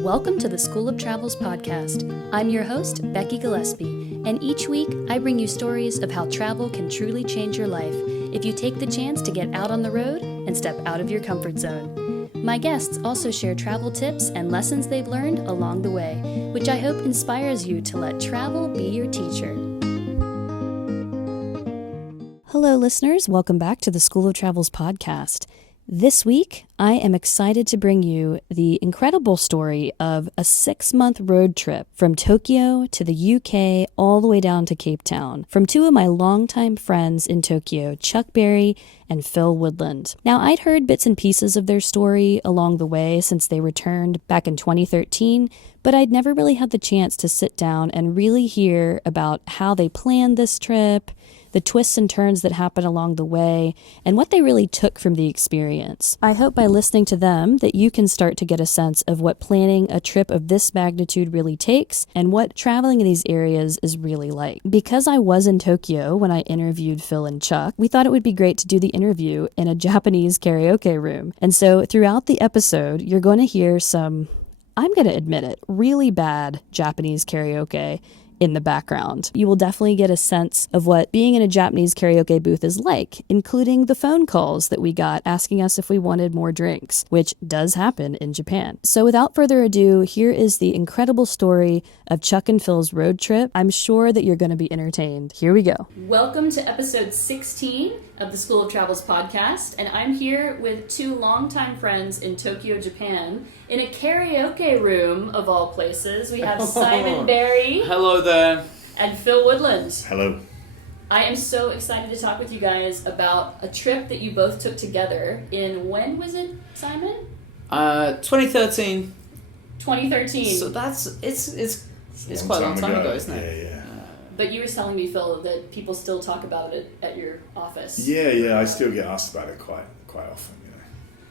Welcome to the School of Travel's podcast. I'm your host, Becky Gillespie, and each week I bring you stories of how travel can truly change your life if you take the chance to get out on the road and step out of your comfort zone. My guests also share travel tips and lessons they've learned along the way, which I hope inspires you to let travel be your teacher. Hello, listeners. Welcome back to the School of Travel's podcast. This week, I am excited to bring you the incredible story of a 6-month road trip from Tokyo to the UK all the way down to Capetown from two of my longtime friends in Tokyo, Chuck Berry and Phil Woodland. Now, I'd heard bits and pieces of their story along the way since they returned back in 2013, but I'd never really had the chance to sit down and really hear about how they planned this trip, the twists and turns that happened along the way, and what they really took from the experience. I hope by listening to them that you can start to get a sense of what planning a trip of this magnitude really takes and what traveling in these areas is really like. Because I was in Tokyo when I interviewed Phil and Chuck, we thought it would be great to do the interview in a Japanese karaoke room. And so throughout the episode, you're going to hear some, I'm going to admit it, really bad Japanese karaoke in the background. You will definitely get a sense of what being in a Japanese karaoke booth is like, including the phone calls that we got asking us if we wanted more drinks, which does happen in Japan. So without further ado, here is the incredible story of Chuck and Phil's road trip. I'm sure that you're going to be entertained. Here we go. Welcome to episode 16 of the School of Travel's podcast, and I'm here with two longtime friends in Tokyo, Japan, in a karaoke room of all places. We have Simon Berry. Hello there. And Phil Woodland. Hello. I am so excited to talk with you guys about a trip that you both took together in, when was it, Simon? 2013. 2013. So it's quite a long time ago, isn't it? Yeah. But you were telling me, Phil, that people still talk about it at your office. Yeah, I still get asked about it quite often, you know.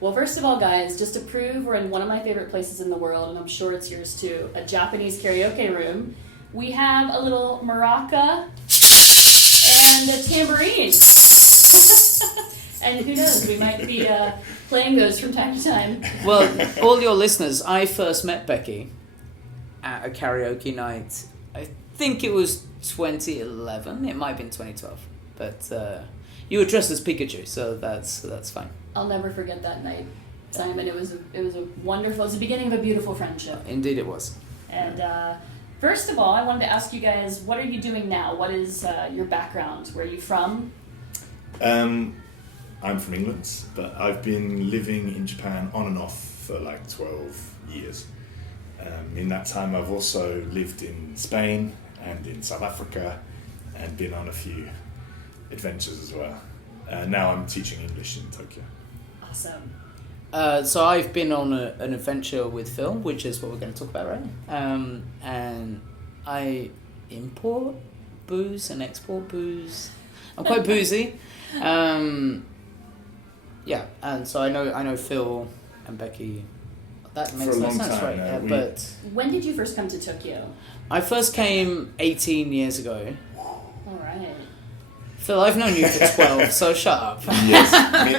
Well, first of all, guys, just to prove we're in one of my favorite places in the world, and I'm sure it's yours too, a Japanese karaoke room, we have a little maraca and a tambourine. And who knows, we might be playing those from time to time. Well, all your listeners, I first met Becky at a karaoke night. I think it was 2011. It might have been 2012. But you were dressed as Pikachu, so that's fine. I'll never forget that night, Simon. It was a wonderful. It was the beginning of a beautiful friendship. Indeed, it was. And first of all, I wanted to ask you guys, what are you doing now? What is your background? Where are you from? I'm from England, but I've been living in Japan on and off for like 12 years. In that time, I've also lived in Spain and in South Africa and been on a few adventures as well. Now I'm teaching English in Tokyo. Awesome. So I've been on an adventure with Phil, which is what we're going to talk about, right? And I import booze and export booze. I'm quite boozy. Yeah, and so I know Phil and Becky. That makes no sense, right? Yeah, but when did you first come to Tokyo? I first came 18 years ago. All right. Phil, I've known you for 12, so shut up. Yes,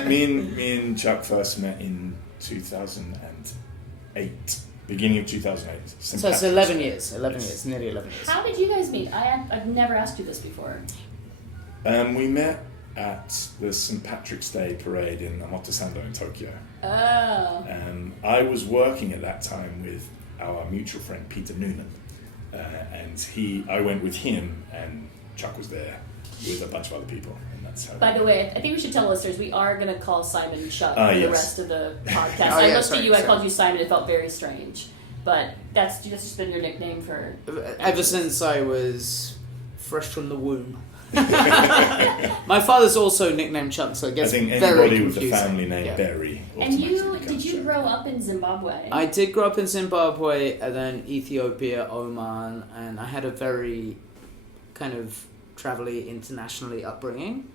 me and Chuck first met in 2008, beginning of 2008. So it's 11 years, nearly 11 years. How did you guys meet? I've never asked you this before. We met at the St. Patrick's Day parade in Omotesando in Tokyo. Oh. I was working at that time with our mutual friend Peter Noonan, and I went with him, and Chuck was there with a bunch of other people, and that's how. By the way, I think we should tell listeners we are going to call Simon Chuck for the rest of the podcast. I looked at you, I called you Simon. It felt very strange, but that's just been your nickname for ever since I was fresh from the womb. My father's also nicknamed Chuck, so it gets very confusing. I think anybody with a family name Berry. And did you grow up in Zimbabwe? I did grow up in Zimbabwe, and then Ethiopia, Oman, and I had a very kind of travel-y, internationally upbringing.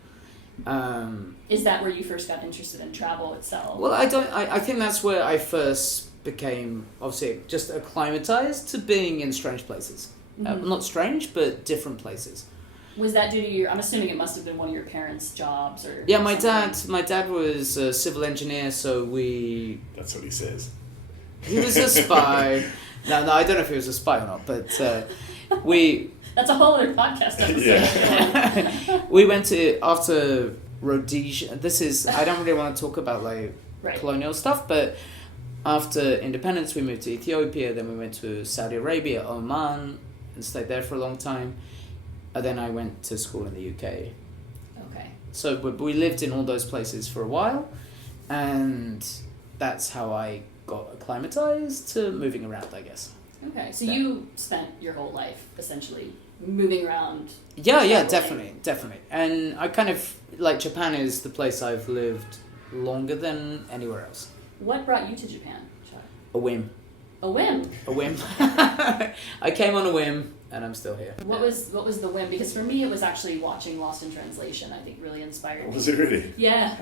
Is that where you first got interested in travel itself? Well, I think that's where I first became, obviously, just acclimatized to being in strange places. Mm-hmm. Not strange, but different places. Was that due to your? I'm assuming it must have been one of your parents' jobs, or Yeah, something. my dad was a civil engineer, so we. That's what he says. He was a spy. No, I don't know if he was a spy or not, but we. That's a whole other podcast episode. Yeah. We went to after Rhodesia. This is I don't really want to talk about like Right. colonial stuff, but after independence, we moved to Ethiopia. Then we went to Saudi Arabia, Oman, and stayed there for a long time. And then I went to school in the UK. Okay. So we lived in all those places for a while, and that's how I got acclimatized to moving around, I guess. Okay. So you spent your whole life essentially moving around. Yeah, traveling. definitely. And I kind of, like, Japan is the place I've lived longer than anywhere else. What brought you to Japan, Chuck? A whim. A whim. A whim. I came on a whim, and I'm still here. What was the whim? Because for me, it was actually watching Lost in Translation. I think really inspired me. Was it really? Yeah,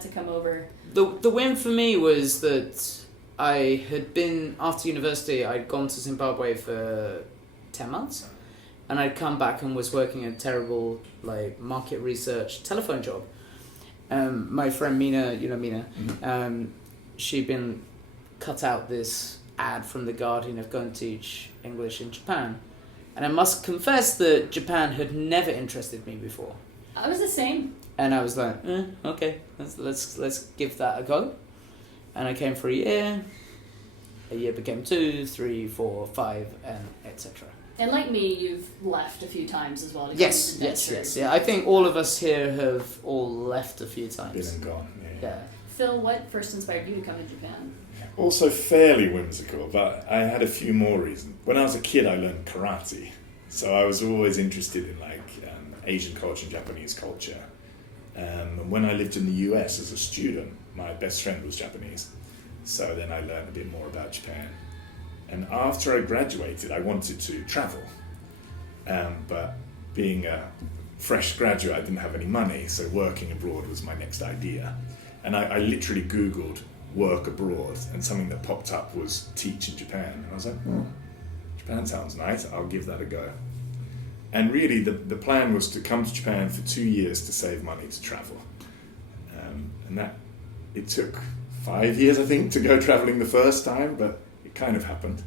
to come over. The whim for me was that I had been, after university, I'd gone to Zimbabwe for 10 months. And I'd come back and was working a terrible, like, market research telephone job. My friend Mina, you know Mina, she'd been cut out this ad from The Guardian of going to teach English in Japan. And I must confess that Japan had never interested me before. I was the same. And I was like, okay, let's give that a go. And I came for a year. A year became 2, 3, 4, 5, and etc. And like me, you've left a few times as well. To go Yes. on adventures. Yeah, I think all of us here have all left a few Been times. and gone. Yeah. Phil, what first inspired you to come to Japan? Also fairly whimsical, but I had a few more reasons. When I was a kid, I learned karate, so I was always interested in Asian culture and Japanese culture. And when I lived in the US as a student, my best friend was Japanese, so then I learned a bit more about Japan. And after I graduated, I wanted to travel, but being a fresh graduate, I didn't have any money, so working abroad was my next idea. And I literally Googled work abroad, and something that popped up was teach in Japan. And I was like, Japan sounds nice, I'll give that a go. And really the plan was to come to Japan for 2 years to save money to travel. And that, it took 5 years, I think, to go traveling the first time, but it kind of happened.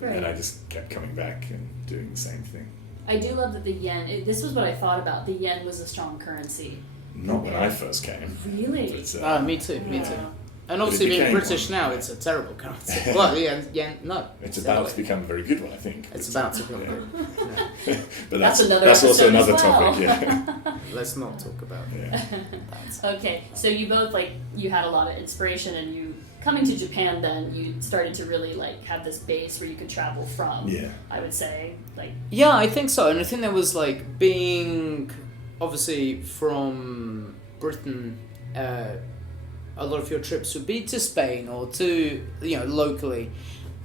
Right. And I just kept coming back and doing the same thing. I do love that the yen, this was what I thought about, the yen was a strong currency. Not when I first came. Really? But, Me too. Yeah. And obviously being became British one. now, it's a terrible currency. Well, yeah, no. it's about to become a very good one, I think. It's about to become Yeah. But That's that's another also episode another as well. topic, yeah. Let's not talk about Yeah. that. Okay, so you both, you had a lot of inspiration, and you, coming to Japan then, you started to really, have this base where you could travel from, Yeah. I would say. Yeah, I think so. And I think there was, being, obviously, from Britain, a lot of your trips would be to Spain or to, locally,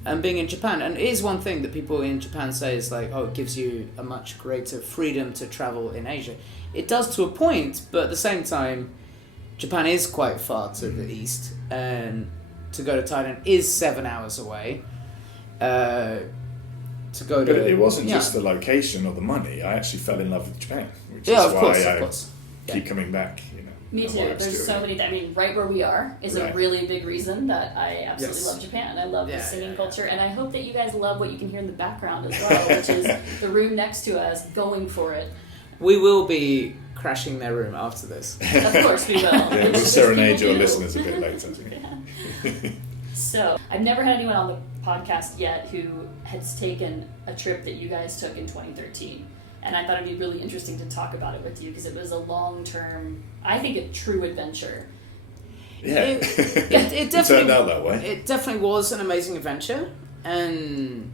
and being in Japan. And it is one thing that people in Japan say is it gives you a much greater freedom to travel in Asia. It does to a point, but at the same time, Japan is quite far to the east, and to go to Thailand is 7 hours away. To go to, But it wasn't just the location or the money. I actually fell in love with Japan, which Yeah, is of why course, I of course. keep coming back. Me and too. what I was There's so doing. many, right where we are is a Right. really big reason that I absolutely Yes. love Japan. I love the Yeah, singing yeah, culture, and I hope that you guys love what you can hear in the background as well, which is the room next to us going for it. We will be crashing their room after this. Of course we will. Yeah, Which we'll is serenade people your do. listeners a bit later. Yeah. So, I've never had anyone on the podcast yet who has taken a trip that you guys took in 2013. And I thought it'd be really interesting to talk about it with you because it was a long-term, I think, a true adventure. Yeah. It It turned out that way. It definitely was an amazing adventure, and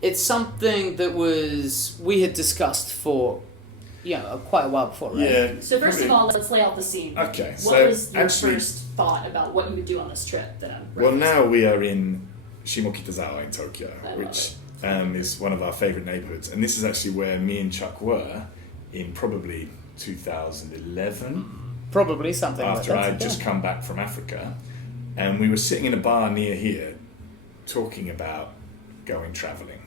it's something that we had discussed for quite a while before, right? Yeah. So first of probably- all, let's lay out the scene. Okay, What so was your actually- first thought about what you would do on this trip? That I'm Well, now we are in Shimokitazawa in Tokyo, I love which is one of our favourite neighbourhoods. And this is actually where me and Chuck were in probably 2011, Probably something after like that. I'd just come back from Africa. And we were sitting in a bar near here talking about going travelling.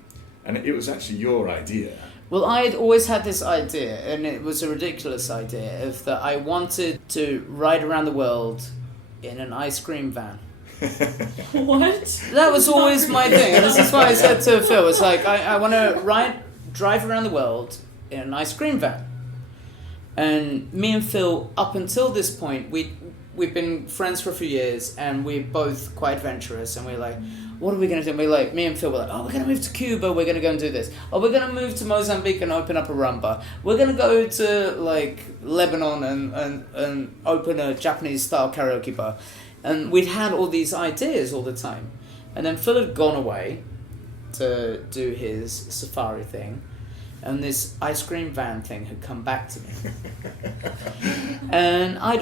And it was actually your idea. Well, I had always had this idea, and it was a ridiculous idea, of that I wanted to ride around the world in an ice cream van. What? That was always my thing. And this is why I said to Phil, it's like, I want to drive around the world in an ice cream van. And me and Phil, up until this point, we've been friends for a few years, and we're both quite adventurous, and we're like, what are we going to do? And we're like, me and Phil were like, oh, we're going to move to Cuba, we're going to go and do this. Oh, we're going to move to Mozambique and open up a rumba. We're going to go to, like, Lebanon and open a Japanese-style karaoke bar. And we'd had all these ideas all the time. And then Phil had gone away to do his safari thing. And this ice cream van thing had come back to me. And I'd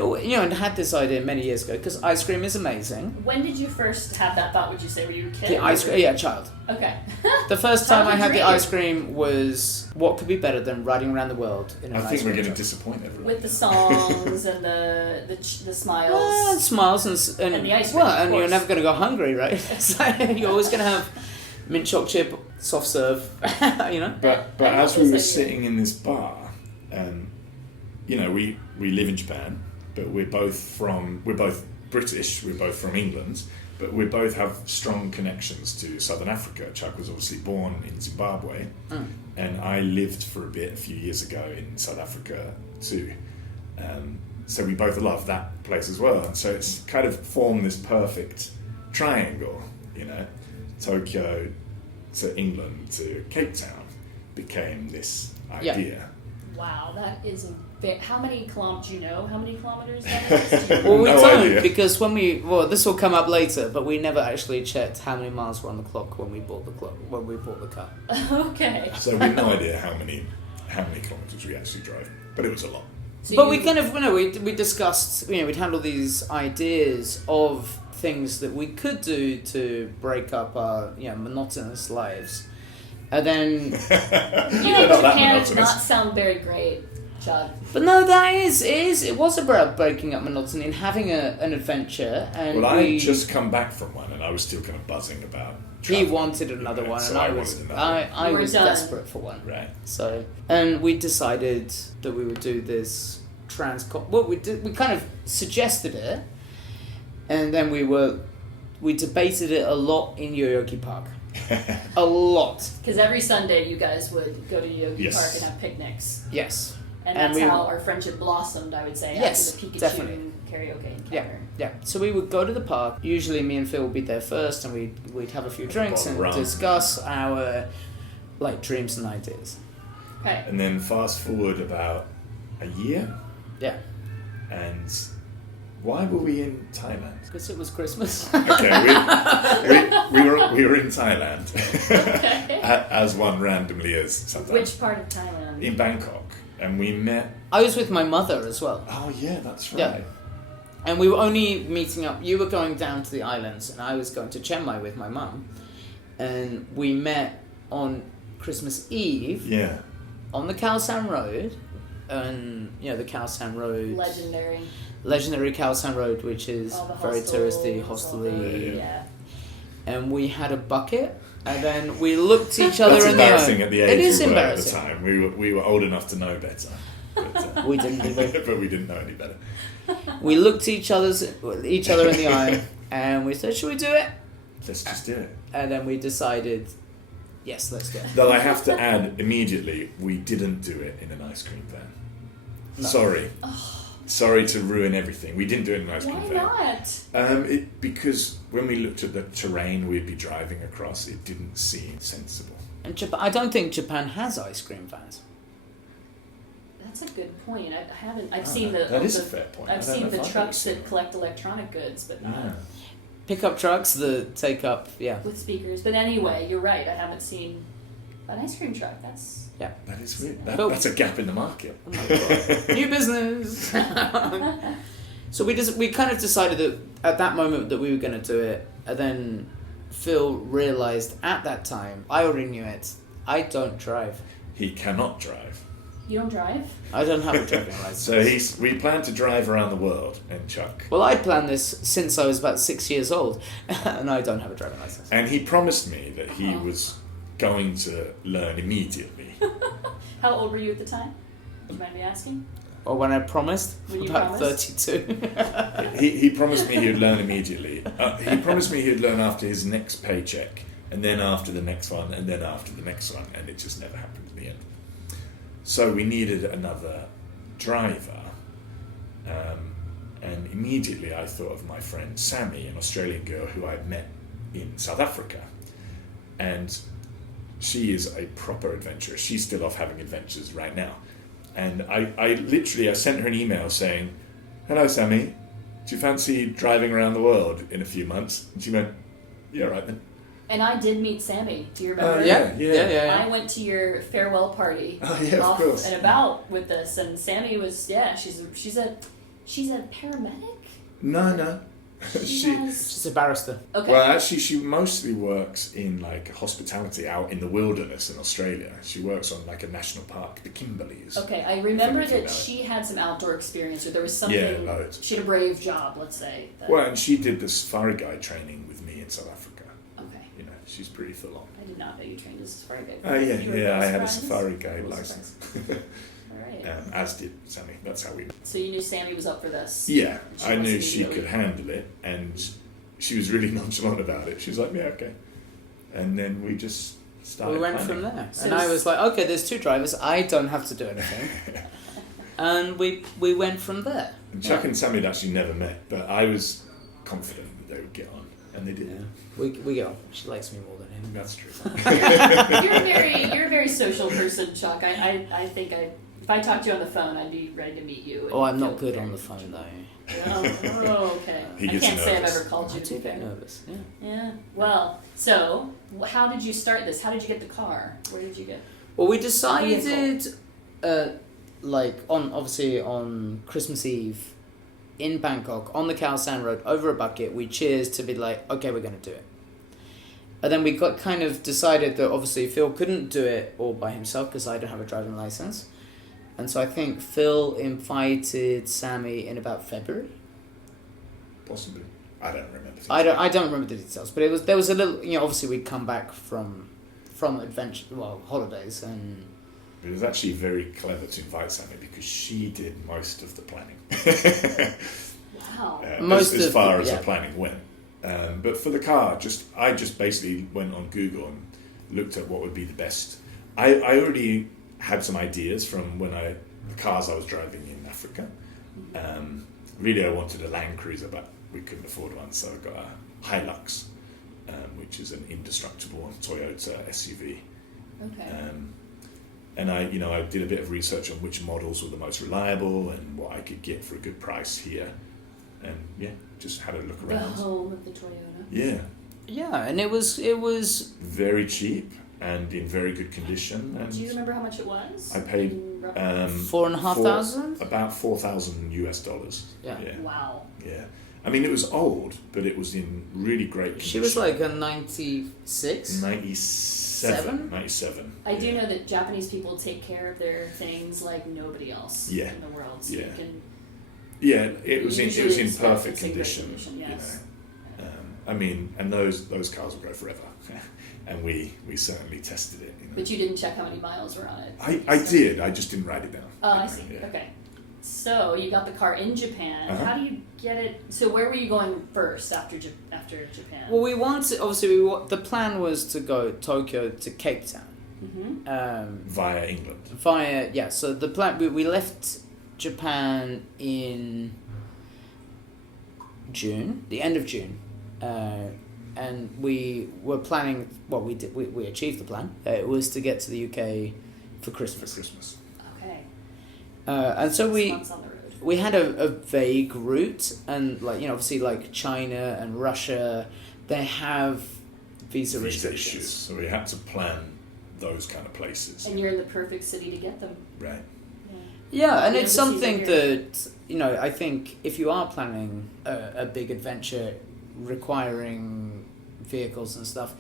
had this idea many years ago, because ice cream is amazing. When did you first have that thought, would you say? Were you a kid? The ice cream, yeah, child. Okay. The first time I had the dream. ice cream was, what could be better than riding around the world in an ice cream I think we're going to truck? disappoint everyone. With the songs and the smiles. Smiles and the ice cream, well, of and you're course. never going to go hungry, right? So you're always going to have mint choc chip, soft serve, But I as love we were this idea. sitting in this bar, we live in Japan, but we're both British, we're both from England, but we both have strong connections to Southern Africa. Chuck was obviously born in Zimbabwe, and I lived for a few years ago in South Africa too. So we both love that place as well, and so it's kind of formed this perfect triangle, Tokyo to England to Cape Town became this idea. Wow, that is how many kilometers? Do you know how many kilometers that is? Well, we No don't, idea. because this will come up later, but we never actually checked how many miles were on the clock when we bought the car. Okay. So we have no idea how many kilometers we actually drove, but it was a lot. So But we kind of, we discussed, we'd had all these ideas of things that we could do to break up our, monotonous lives. And then, You Not know, that Japan does monotonous. not sound very great, Chuck. but no, it was about breaking up monotony and having an adventure. And Well, I had just come back from one, and I was still kind of buzzing about. he travelling, wanted another one, so and I was, wanted another. I You were was done. desperate for one. Right. So, and we decided that we would do this well, we kind of suggested it, and then we debated it a lot in Yoyogi Park. A lot. Because every Sunday you guys would go to Yogi Yes. Park and have picnics. Yes. And And that's we- how our friendship blossomed, I would say, Yes, after the Pikachu definitely. karaoke encounter. Yeah, yeah. So we would go to the park. Usually me and Phil would be there first, and we'd have a few drinks and Rum. discuss our dreams and ideas. Okay. And then fast forward about a year, Yeah. and why were we in Thailand? Because it was Christmas. Okay, we were in Thailand, as one randomly is sometimes. Which part of Thailand? In Bangkok, and we met. I was with my mother as well. Oh yeah, that's right. Yeah. And we were only meeting up. You were going down to the islands, and I was going to Chiang Mai with my mum. And we met on Christmas Eve Yeah. on the Khao San Road. And, the Khao San Road. Legendary Khao San Road, which is All the very hostels, touristy, all hostely. the- Yeah. And we had a bucket, and then we looked each other That's in the eye. embarrassing at the age It is we were at the embarrassing. time. We were old enough to know better. But, We didn't even. but we didn't know any better. We looked each other in the eye, and we said, "Should we do it?" Let's just do it. And then we decided, yes, let's do it. Though I have to add immediately, we didn't do it in an ice cream van. No. Sorry to ruin everything. We didn't do it in an ice cream Why van. not? Because when we looked at the terrain we'd be driving across, it didn't seem sensible. And I don't think Japan has ice cream vans. That's a good point. I've seen the. That is the- a fair point. I've I don't seen know the if I've trucks ever that seen collect electronic goods, but not Yeah. Pickup trucks that take up, yeah. with speakers. But anyway, you're right. I haven't seen an ice cream truck. That's That is weird. Cool. That's a gap in the market. Oh my God. New business. So we kind of decided that at that moment that we were going to do it, and then Phil realized at that time, I already knew it, I don't drive. He cannot drive. you don't drive. I don't have a driving license. So we planned to drive around the world in Chuck. Well, I'd planned this since I was about 6 years old, and I don't have a driving license. And he promised me that he Uh-huh. was going to learn immediately. How old were you at the time? Do you mind me asking? Or when I promised, When you about promised? 32. He promised me he'd learn immediately. He promised me he'd learn after his next paycheck, and then after the next one, and then after the next one, and it just never happened in the end. So we needed another driver, and immediately I thought of my friend Sammi, an Australian girl who I'd met in South Africa, and she is a proper adventurer. She's still off having adventures right now. And I literally sent her an email saying, "Hello, Sammi, do you fancy driving around the world in a few months?" And she went, "Yeah, right then." And I did meet Sammi. Do you remember? Yeah. I went to your farewell party. Oh, yeah, of off course. and about with this, and Sammi was she's a paramedic. No. She's a barrister. Okay. Well, actually, she mostly works in like hospitality out in the wilderness in Australia. She works on like a national park, the Kimberleys. Okay, I remember If you know that it. she had some outdoor experience, or there was something. Yeah, loads. She had a brave job, let's say. Well, and she did the safari guide training with me in South Africa. Okay. You know, she's pretty full on. I did not know you trained as a safari guide. Oh You were yeah, I had a surprised? safari guide I was license. All right. As did Sammi. That's how we. So you knew Sammi was up for this. Yeah, She I was knew she immediately- could handle it, and she was really nonchalant about it. She was like, "Yeah, okay," and then we just started. We went planning. from there. So And I was like, okay, there's 2 drivers. I don't have to do anything. And we went from there. And Chuck and Sammi had actually never met, but I was confident that they would get on, and they did. Yeah. We go. She likes me more than him. That's true. You're a very social person, Chuck. I think if I talked to you on the phone, I'd be ready to meet you. Oh, I'm not Feel good very- on the phone though. Oh, okay. He I gets can't say I've nervous. ever called you I to do be get fair. nervous. Yeah. Yeah. Well, so how did you start this? How did you get the car? Where did you get? Well, we decided, on Christmas Eve, in Bangkok, on the Khao San Road, over a bucket, we cheers to be like, okay, we're going to do it. And then we got kind of decided that obviously Phil couldn't do it all by himself because I don't have a driving license. And so I think Phil invited Sammi in about February. Possibly. I don't remember. I don't remember the details, but there was a little, obviously we'd come back from holidays, and It was actually very clever to invite Sammi because she did most of the planning. Wow. As far as the planning went. But for the car, I just basically went on Google and looked at what would be the best. I already had some ideas from the cars I was driving in Africa. Really, I wanted a Land Cruiser, but we couldn't afford one, so I got a Hilux, which is an indestructible Toyota SUV. Okay. And I did a bit of research on which models were the most reliable and what I could get for a good price here, and just had a look The around. home of the Toyota. yeah, and it was Very cheap and in very good condition. And Do you remember how much it was? I paid In rough- $4,500. about $4,000 US. Yeah. Wow. Yeah. I mean, it was old, but it was in really great condition. She was like a 96. 97. I do know that Japanese people take care of their things like nobody else Yeah. in the world. So Yeah. you can, Yeah, it was Usually in it's perfect in great condition. condition, yes. I mean, and those cars will go forever, and we certainly tested it. but you didn't check how many miles were on it. I did. I just didn't write it down. Oh, I see. Yeah. Okay. So you got the car in Japan. Uh-huh. How do you get it? So where were you going first after Japan? Well, we wanted, obviously, the plan was to go Tokyo to Cape Town. Mm-hmm. Via England. So the plan, we left Japan in June, the end of June. And we were planning, we achieved the plan. It was to get to the UK for Christmas. Okay. And so 6 months on the road. we had a vague route, and obviously China and Russia, they have visa restrictions. issues. So we had to plan those kind of places. And you're in the perfect city to get them. Right. Yeah, and Yeah, it's the season something here. that, I think if you are planning a big adventure requiring vehicles and stuff,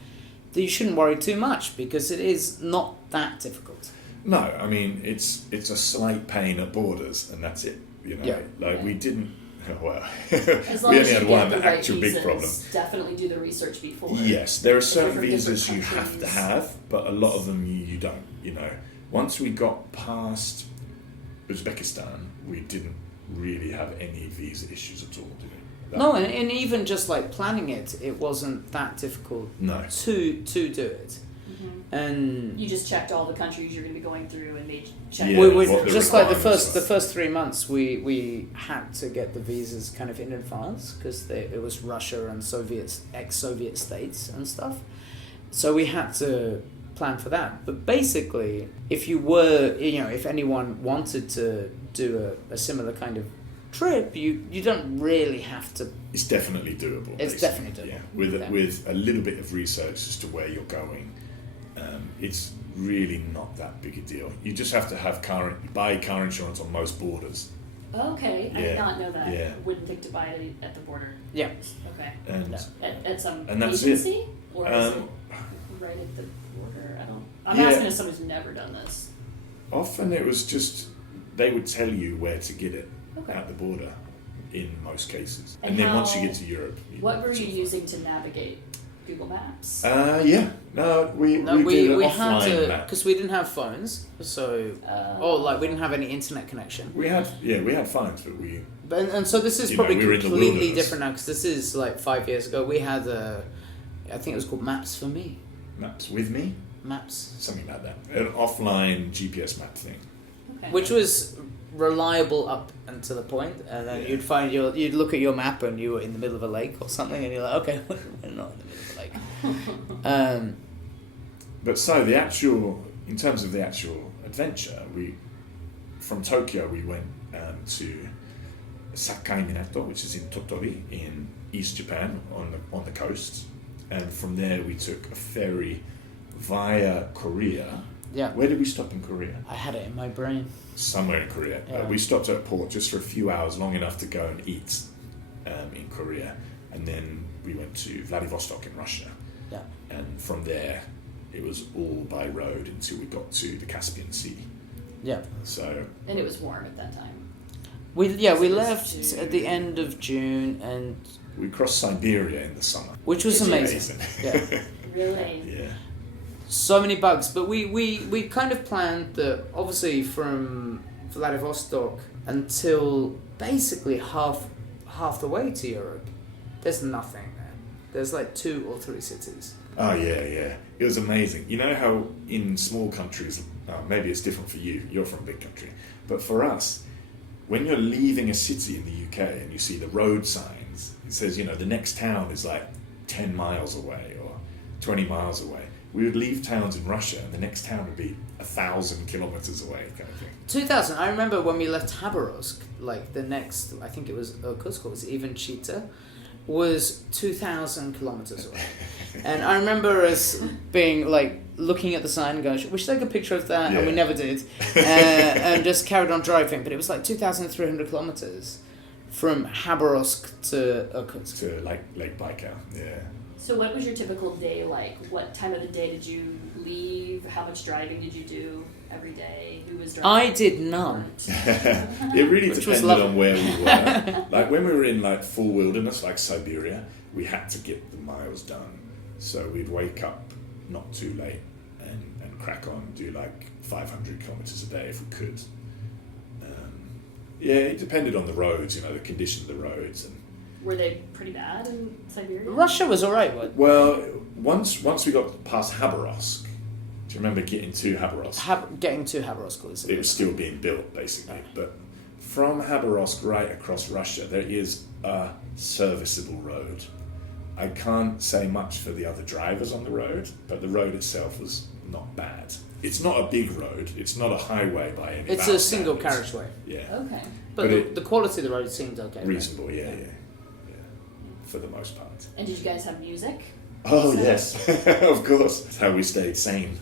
that you shouldn't worry too much because it is not that difficult. No, I mean it's a slight pain at borders, and that's it. Yeah. We didn't Well, As long we as only you had get one the right actual big visas, problem. Definitely do the research before. Yes, there are certain Different visas you have to countries. have, but a lot of them you don't. You know, once we got past Uzbekistan, we didn't really have any visa issues at all, did we? No, and even just like planning it, it wasn't that difficult No. to do it. Mhm. And You just checked all the countries you're going to be going through, and they checked. Yeah, we what the just like the requirements first 3 months, we had to get the visas kind of in advance because it was Russia and ex-Soviet states and stuff. So we had to plan for that. But basically, if if anyone wanted to do a similar kind of trip, you don't really have to. It's definitely doable. It's basically. definitely doable. Yeah, with a little bit of research as to where you're going, it's really not that big a deal. You just have to buy car insurance on most borders. Okay, I Yeah, did not know that. yeah. Wouldn't think to buy it at the border. Yeah. Okay. And At some And that's agency? Or is it Um, right at the border? I'm Yeah. asking as someone who's never done this. often it was just they would tell you where to get it Okay. at the border, in most cases. And And then once you how- get to Europe, What were you sort of- using to navigate? Google Maps? Yeah, no, we No, did an we had offline to map. because we didn't have phones, so we didn't have any internet connection. We had phones, but we And so this is You know, probably we were in the completely wilderness. different now because this is like 5 years ago. We had I think it was called Maps for Me. maps with me, Maps, something like that, an offline GPS map thing. Okay. which was reliable up until a point, and then Yeah. you'd look at your map and you were in the middle of a lake or something, and you're like, okay, we're not in the middle of a lake. But so in terms of the actual adventure, from Tokyo we went to Sakai Minato, which is in Tottori in East Japan on the coast, and from there we took a ferry via Korea. Yeah, Where did we stop in Korea? I had it in my brain. Somewhere in Korea. Yeah. We stopped at a port just for a few hours, long enough to go and eat in Korea, and then we went to Vladivostok in Russia. Yeah. And from there, it was all by road until we got to the Caspian Sea. Yeah, So And it was warm at that time. we So it was left at the end of June, and we crossed Siberia in the summer. which was It's amazing. Yeah. Really? Yeah. So many bugs, but we kind of planned that obviously from Vladivostok until basically half the way to Europe, there's nothing there. There's like 2 or 3 cities. Oh yeah. It was amazing. You know how in small countries, maybe it's different for you. You're from a big country, but for us, when you're leaving a city in the UK and you see the road signs, it says the next town is like 10 miles away or 20 miles away. We would leave towns in Russia and the next town would be 1,000 kilometers away, kind of thing. 2000. I remember when we left Khabarovsk, like the next, I think it was Irkutsk, or was it even Chita, was 2,000 kilometers away. And I remember us being like looking at the sign and going, we should take a picture of that, and we Yeah. never did, and just carried on driving. But it was like 2,300 kilometers from Khabarovsk to Irkutsk. To Lake Baikal, yeah. So what was your typical day like? What time of the day did you leave? How much driving did you do every day? Who was driving? I did none. It really Which was depended lovely. on where we were. Like when we were in like full wilderness, like Siberia, we had to get the miles done. So we'd wake up not too late and crack on, do like 500 kilometers a day if we could. It depended on the roads, the condition of the roads. And Were they pretty bad in Siberia? Russia was alright. well, once we got past Khabarovsk, do you remember getting to Khabarovsk? Getting to Khabarovsk was It was still being built, basically. But from Khabarovsk right across Russia, there is a serviceable road. I can't say much for the other drivers on the road, but the road itself was not bad. It's not a big road. It's not a highway by any It's valid a single standards. carriageway. Yeah. Okay. But But the quality of the road seemed okay. Reasonable, yeah. For the most part. And did you guys have music? Oh, So- yes. Of course. That's how we stayed sane.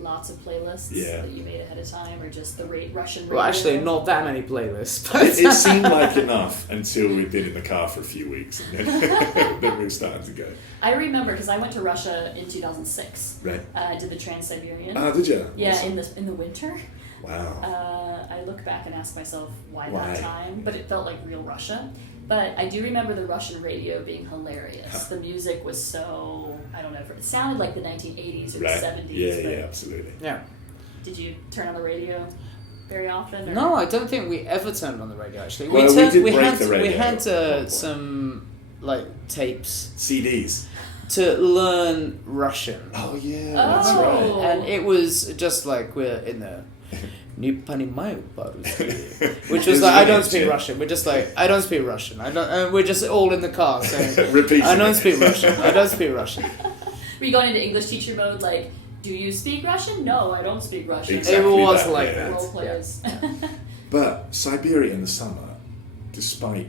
Lots of playlists Yeah. that you made ahead of time, or just the Russian radio? Well, actually, not that many playlists. But It seemed like enough until we'd been in the car for a few weeks and then, then we were starting to go. I remember because I went to Russia in 2006. Right. I did the Trans-Siberian. Ah, did you? Yeah, Awesome. in the winter. Wow. I look back and ask myself why Why? that time, but it felt like real Russia. But I do remember the Russian radio being hilarious. The music was so, I don't know, it sounded like the 1980s or the 70s. Yeah, but yeah, absolutely. Yeah. Did you turn on the radio very often? Or? No, I don't think we ever turned on the radio. Actually, Well, we did break had the radio. we had Oh, boy. some like tapes CDs. to learn Russian. Oh yeah, that's Oh. right. And it was just like we're in the "Не понимаю по-русски," which It was was like I really don't speak interesting. Russian. We're just like I don't speak Russian. I don't. We're just all in the car saying Repeating I don't it. speak Russian. I don't speak Russian. Were you going into English teacher mode like, do you speak Russian? No, I don't speak Russian. Exactly It was that, like yeah. that. Role plays. But Siberia in the summer, despite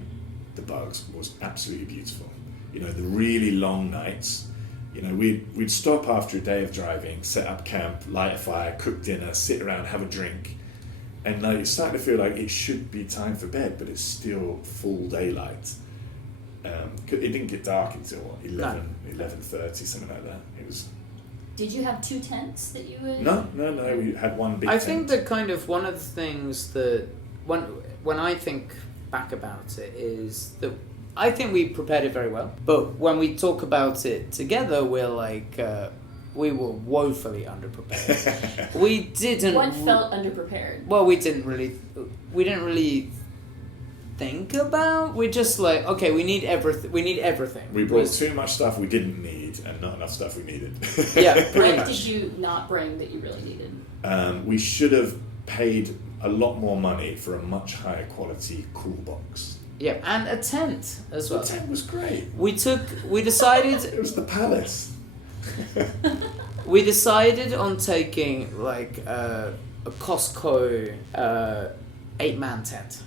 the bugs, was absolutely beautiful. You know, the really long nights. You know, we'd stop after a day of driving, set up camp, light a fire, cook dinner, sit around, have a drink. And like, it's starting to feel like it should be time for bed, but it's still full daylight. It didn't get dark until what, 11:30, something like that. It was Did you have two tents that you would? no. We had one big. I tent. think that kind of one of the things that when I think back about it is that I think we prepared it very well, but when we talk about it together, we're like we were woefully underprepared. We didn't. What felt underprepared? Well, we didn't really think about. We're just like, okay, we need everything. We need everything. We brought too much stuff we didn't need and not enough stuff we needed. Yeah, pretty What much. did you not bring that you really needed? We should have paid a lot more money for a much higher quality cool box. Yeah, and a tent as well. The tent was great. We decided It was the palace. We decided on taking like a Costco 8-man tent.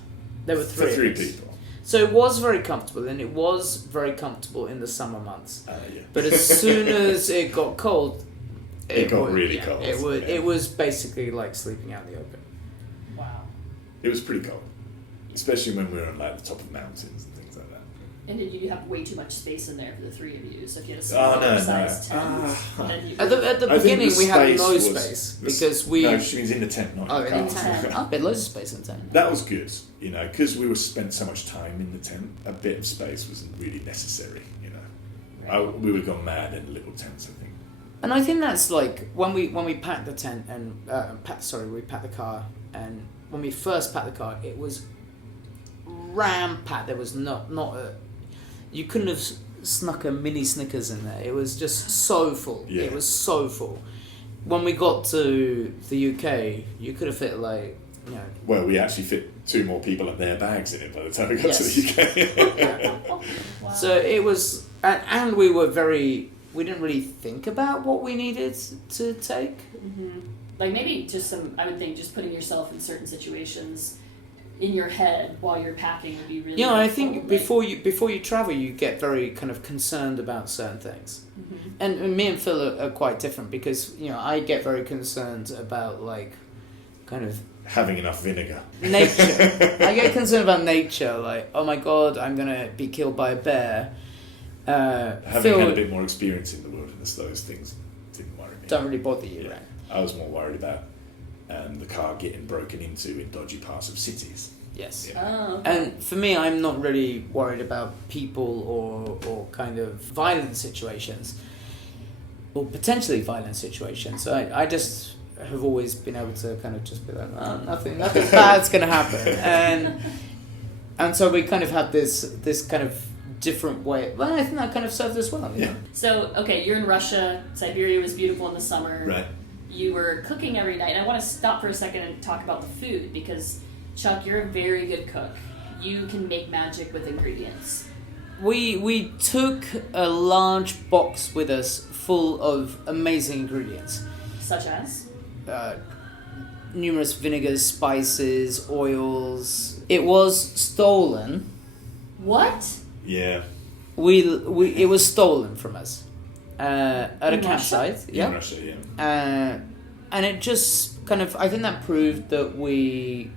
There were For three. three of us. people. So it was very comfortable, and it was very comfortable in the summer months. Yeah. But as soon as it got cold, It got would- really yeah, cold, It would. yeah. It was basically like sleeping out in the open. Wow. It was pretty cold. Especially when we were on like the top of mountains and things like that. And did you have way too much space in there for the three of you? So if you had a Oh, smaller no. size tent, Ah. then you At the I think beginning, the we had space no was- space the because we. No, she was in the tent, not Oh, in in the the car. tent. Oh, we had loads of space in the tent. That was good, you know, because we spent so much time in the tent. A bit of space wasn't really necessary, you know. We would have gone mad in little tents, I think. And I think that's like when we packed the tent and we packed the car, and when we first packed the car, it was ram packed. There was not a, you couldn't have snuck a mini Snickers in there. It was just so full. Yeah. It was so full. When we got to the UK, you could have fit like, you know. Well, we actually fit 2 more people and their bags in it by the time we got Yes. to the UK. Yeah. Wow. So it was, and we were we didn't really think about what we needed to take. Mm-hmm. Like maybe just I would think just putting yourself in certain situations in your head while you're packing would be really Yeah, I helpful, think like- before you travel, you get very kind of concerned about certain things. Mhm. And me and Phil are quite different because, you know, I get very concerned about like kind of Having enough vinegar. nature. I get concerned about nature, like, oh my god, I'm gonna be killed by a bear. Having Phil had a bit more experience in the wilderness, those things didn't worry me. don't really bother you, Yeah. right? I was more worried about the car getting broken into in dodgy parts of cities. Yes. Yeah. Oh, okay. And for me, I'm not really worried about people or kind of violent situations or potentially violent situations. I just have always been able to kind of just be like, oh, nothing bad's gonna happen, and so we kind of had this kind of different way. Well, I think that kind of served us well. You Yeah. know? So, okay, you're in Russia. Siberia was beautiful in the summer. Right. You were cooking every night. And I want to stop for a second and talk about the food because, Chuck, you're a very good cook. You can make magic with ingredients. We took a large box with us full of amazing ingredients. Such as? Numerous vinegars, spices, oils. It was stolen. What? Yeah. It was stolen from us at a In Russia? campsite. Yeah. In Russia, yeah. And it just kind of, I think that proved that we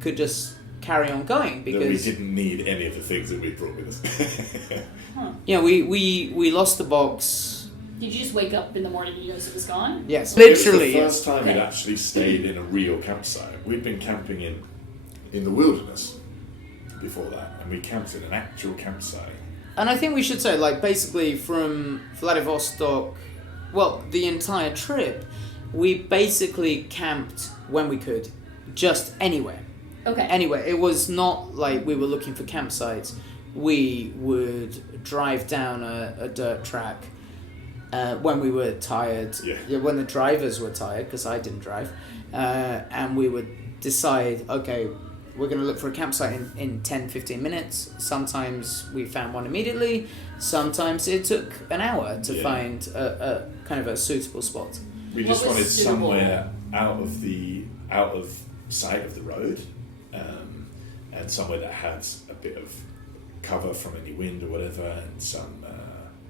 could just carry on going That we because didn't need any of the things that we brought with us. Huh. we lost the box Did you just wake up in the morning and you noticed it was gone? Yes, It was literally. the first time we'd Okay. actually stayed in a real campsite. We'd been camping in the wilderness before that, and we camped in an actual campsite. And I think we should say, like, basically from Vladivostok, well, the entire trip, we basically camped when we could, just anywhere. Okay. Anyway, it was not like we were looking for campsites. We would drive down a dirt track when we were tired, when the drivers were tired, because I didn't drive, and we would decide, okay, we're going to look for a campsite in 10, 15 minutes. Sometimes we found one immediately. Sometimes it took an hour to find a kind of a suitable spot. We just wanted somewhere out of sight of the road, and somewhere that had a bit of cover from any wind or whatever, and some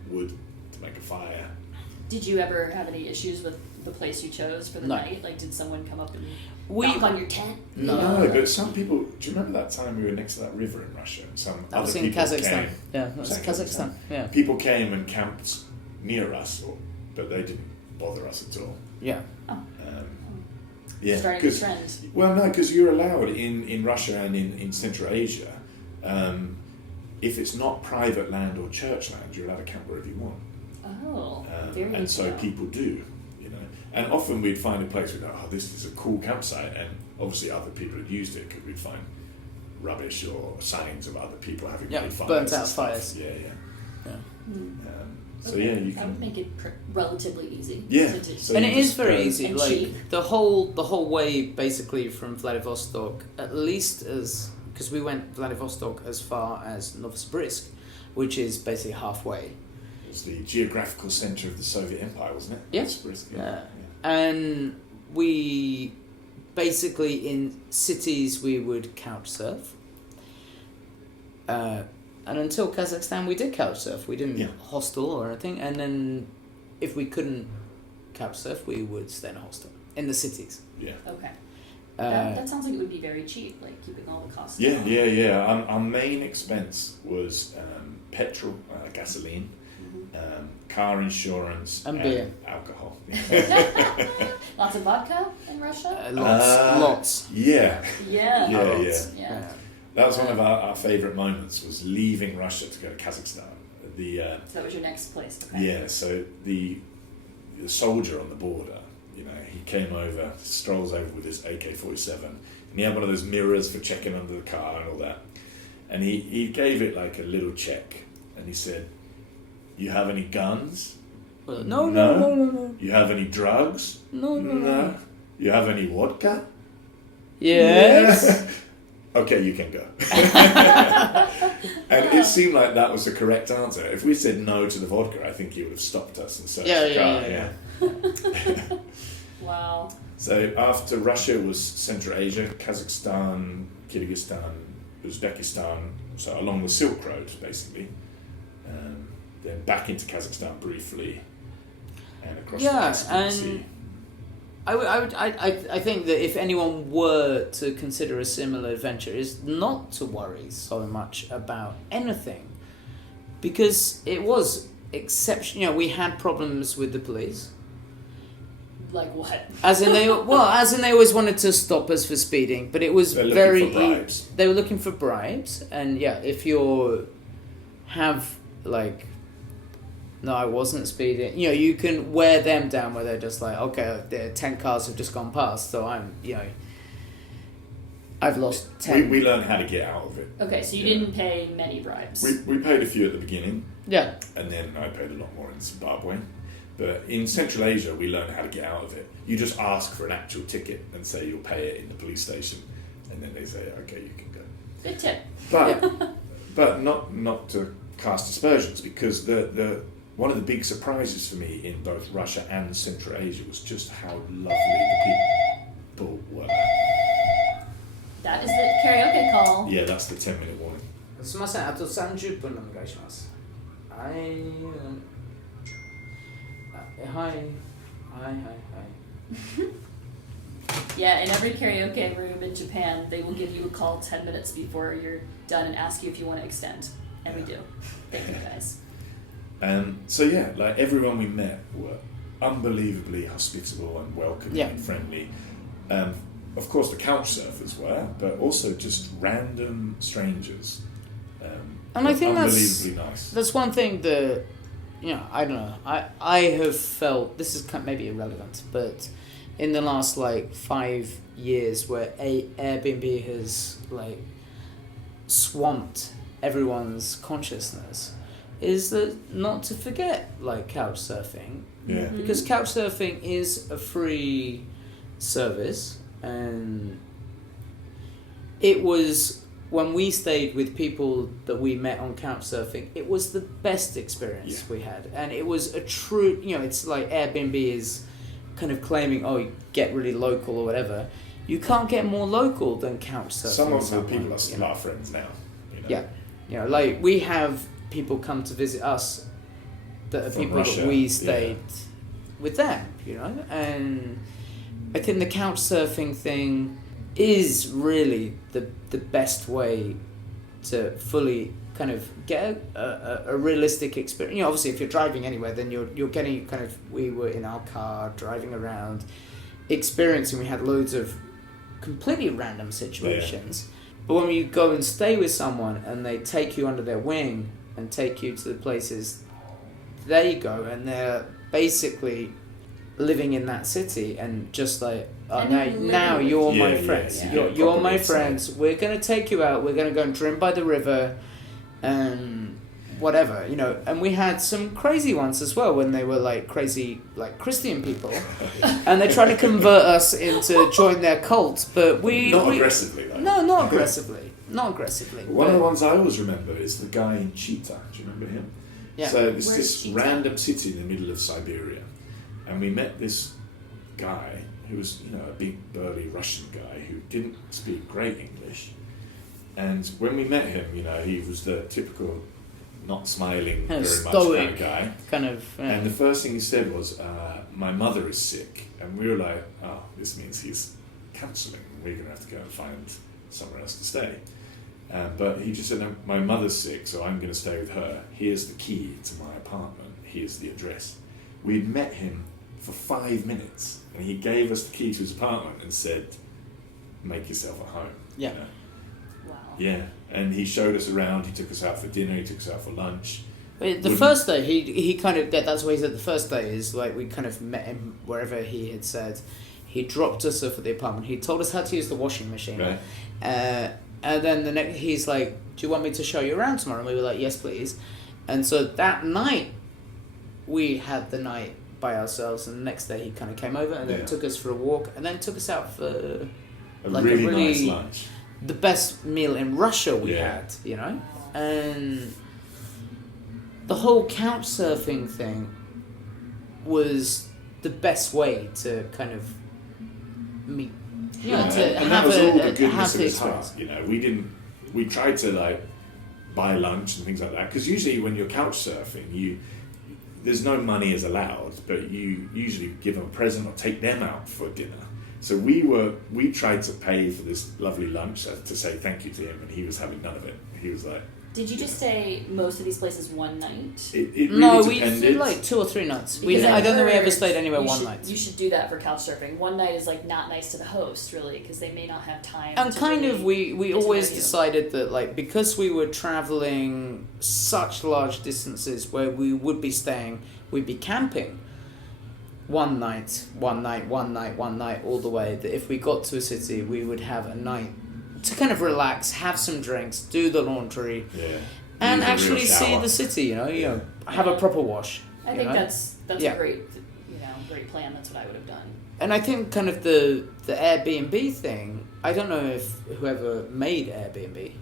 wood to make a fire. Did you ever have any issues with the place you chose for the No. night? Like, did someone come up and knock on your tent? No, but some people. Do you remember that time we were next to that river in Russia? And some That was other in people Kazakhstan. came. Yeah, that was Kazakhstan. Yeah. People came and camped near us, but they didn't bother us at all. Yeah. Yeah, Starting a trend. Well, no, because you're allowed in Russia and in Central Asia, if it's not private land or church land, you're allowed to camp wherever you want. Oh, very And so cool. people do, you know. And often we'd find a place we'd go, oh, this is a cool campsite, and obviously other people had used it because we'd find rubbish or signs of other people having made fires. Burnt out and stuff. fires. Yeah. So Okay. yeah, you That can. would make it relatively easy. Yeah. to do. So And you it is just very go- easy. And Like cheap. the whole way, basically from Vladivostok, at least as because we went Vladivostok as far as Novosibirsk, which is basically halfway. It was the geographical centre of the Soviet Empire, wasn't it? Yeah. Novosibirsk, Yeah. And we basically in cities we would couch surf. And until Kazakhstan, we did couch surf. We didn't hostel or anything. And then, if we couldn't couch surf, we would stay in a hostel in the cities. Yeah. Okay. That sounds like it would be very cheap, like keeping all the costs down. Yeah. Our main expense was petrol, gasoline, car insurance, And beer. alcohol. Lots of vodka in Russia? Lots. Yeah. Yeah. Yeah. That was one of our favourite moments, was leaving Russia to go to Kazakhstan. So that was your next place. Okay. Yeah, so the soldier on the border, you know, he came over, strolls over with his AK-47, and he had one of those mirrors for checking under the car and all that. And he gave it like a little check, and he said, "You have any guns? Well, no. You have any drugs? No. You have any vodka? Yes. Yeah. Okay, you can go." And it seemed like that was the correct answer. If we said no to the vodka, I think he would have stopped us and searched the car. Wow. So after Russia was Central Asia, Kazakhstan, Kyrgyzstan, Uzbekistan, so along the Silk Road, basically. Then back into Kazakhstan briefly, and across the Caspian Sea. I think that if anyone were to consider a similar adventure, is not to worry so much about anything, because it was exceptional. You know, we had problems with the police. Like what? As in they always wanted to stop us for speeding, but it was They're looking very. for bribes. They were looking for bribes, and if you have like. No, I wasn't speeding. You know, you can wear them down where they're just like, okay, the 10 cars have just gone past, so I've lost 10. We learned how to get out of it. Okay, so you didn't pay many bribes. We paid a few at the beginning, Yeah. and then I paid a lot more in Zimbabwe. But in Central Asia, we learned how to get out of it. You just ask for an actual ticket and say you'll pay it in the police station, and then they say, okay, you can go. Good tip. But not to cast aspersions, because the one of the big surprises for me in both Russia and Central Asia was just how lovely the people were. That is the karaoke call. Yeah, that's the 10-minute warning. すみません、あと30分お願いします。はい。Yeah, in every karaoke room in Japan, they will give you a call 10 minutes before you're done and ask you if you want to extend. And we do. Thank you guys. So yeah, like everyone we met were unbelievably hospitable and welcoming and friendly. Of course, the couch surfers were, but also just random strangers. And I think unbelievably nice. That's one thing that, I don't know. I have felt, this is maybe irrelevant, but in the last 5 years where Airbnb has swamped everyone's consciousness, is that not to forget couch surfing. Yeah. Because couch surfing is a free service, and it was, when we stayed with people that we met on couch surfing, it was the best experience we had. And it was a true, it's like Airbnb is kind of claiming, you get really local or whatever. You can't get more local than couch surfing. Some of the people are still our friends now. Yeah. We have people come to visit us that are From people Russia, that we stayed with them, And I think the couch surfing thing is really the best way to fully kind of get a realistic experience. Obviously, if you're driving anywhere, then you're getting we were in our car driving around, experiencing. We had loads of completely random situations. Yeah. But when you go and stay with someone and they take you under their wing and take you to the places they go, and they're basically living in that city and just now you're my friends. You're my friends. We're going to take you out. We're going to go and drink by the river and whatever, And we had some crazy ones as well when they were crazy Christian people. And they tried to convert us into join their cult, but Not aggressively, though. No, not aggressively. Not aggressively. One of the ones I always remember is the guy in Chita. Do you remember him? Yeah. So it's Where's this Chita? random city in the middle of Siberia. And we met this guy who was, a big burly Russian guy who didn't speak great English. And when we met him, he was the typical not smiling very stoic much guy. Kind of. And the first thing he said was, my mother is sick. And we were like, this means he's cancelling. We're going to have to go and find somewhere else to stay. But he just said, no, my mother's sick, so I'm going to stay with her. Here's the key to my apartment. Here's the address. We'd met him for 5 minutes, and he gave us the key to his apartment and said, make yourself at home. Yeah. Wow. Yeah, and he showed us around. He took us out for dinner. He took us out for lunch. The first day, he kind of, that's what he said. The first day is we kind of met him wherever he had said. He dropped us off at the apartment. He told us how to use the washing machine. Right. And then the next, he's like, do you want me to show you around tomorrow? And we were like, yes, please. And so that night, we had the night by ourselves. And the next day, he kind of came over and then took us for a walk. And then took us out for a really nice lunch. The best meal in Russia we had, And the whole couch surfing thing was the best way to kind of meet. To and have that was all the have goodness of the his heart. experience. We tried to buy lunch and things like that, because usually when you're couch surfing, there's no money is allowed, but you usually give them a present or take them out for dinner. So we tried to pay for this lovely lunch to say thank you to him, and he was having none of it. He was like, Did you just stay most of these places one night? It really No, we depended. did 2 or 3 nights. Because I don't think we heard ever stayed anywhere you one should- night. You should do that for couch surfing. One night is not nice to the host, really, because they may not have time. And to kind really of, we get to always know you. decided that because we were traveling such large distances where we would be staying, we'd be camping one night, all the way, that if we got to a city, we would have a night to kind of relax, have some drinks, do the laundry, and Use a real actually see shower. the city, have a proper wash. I think that's Yeah. a great plan. That's what I would have done. And I think kind of the Airbnb thing, I don't know if whoever made Airbnb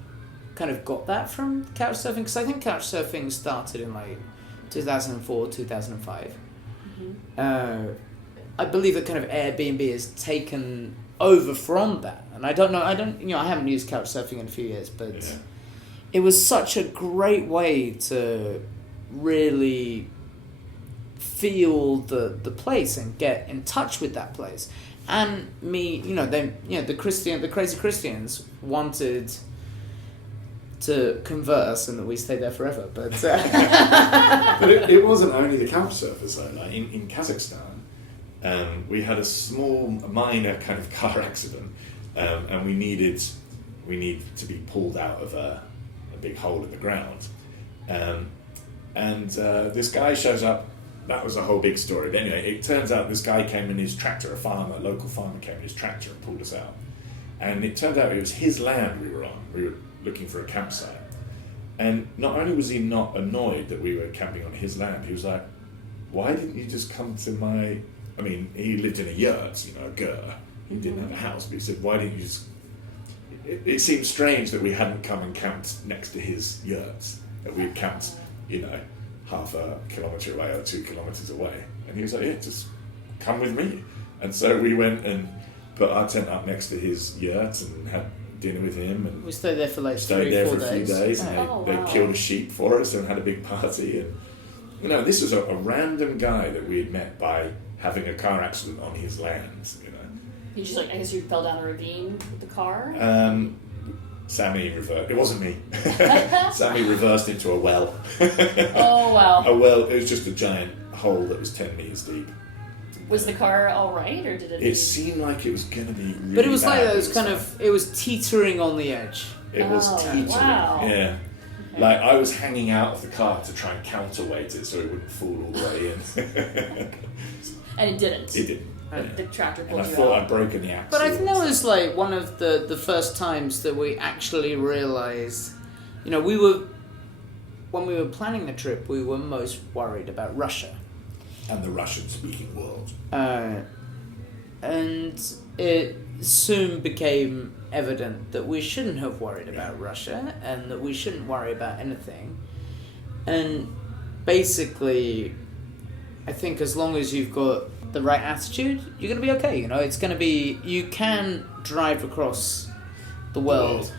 kind of got that from couchsurfing, because I think couchsurfing started in 2004, 2005. Mm-hmm. I believe that kind of Airbnb has taken over from that. And I don't know, I haven't used couchsurfing in a few years, but it was such a great way to really feel the place and get in touch with that place. And the crazy Christians wanted to convert us and that we stayed there forever, but But But it wasn't only the couch surfers though. Like in Kazakhstan, we had a minor kind of car accident, and we needed to be pulled out of a big hole in the ground, and this guy shows up. That was a whole big story. But anyway, it turns out this guy came in his tractor, a local farmer came in his tractor and pulled us out. And it turned out it was his land we were on. We were looking for a campsite. And not only was he not annoyed that we were camping on his land, he was like, why didn't you just come to my... I mean, he lived in a yurt, a ger. He didn't have a house, but he said, why didn't you just... It seemed strange that we hadn't come and camped next to his yurts, that we'd camped, half a kilometre away or 2 kilometres away. And he was like, yeah, just come with me. And so we went and put our tent up next to his yurt and had dinner with him. And we stayed there for like stayed there 3-4 for a few days. And they killed a sheep for us and had a big party. And this was a random guy that we had met by having a car accident on his land. You just I guess you fell down a ravine with the car? Sammi reversed. It wasn't me. Sammi reversed into a well. Oh, wow. A well. It was just a giant hole that was 10 metres deep. Was the car all right, or did it? It seemed like it was going to be really But it was bad. like those it was teetering on the edge. It was teetering. Wow. Yeah. Okay. Like I was hanging out of the car to try and counterweight it so it wouldn't fall all the way in. And it didn't? It didn't. The tractor And pulled I you thought out. I'd broken the axle. But I think that was like one of the first times that we actually realised, when we were planning the trip, we were most worried about Russia. And the Russian-speaking world. And it soon became evident that we shouldn't have worried about Russia and that we shouldn't worry about anything. And basically, I think as long as you've got the right attitude, you're going to be okay. It's going to be... You can drive across the world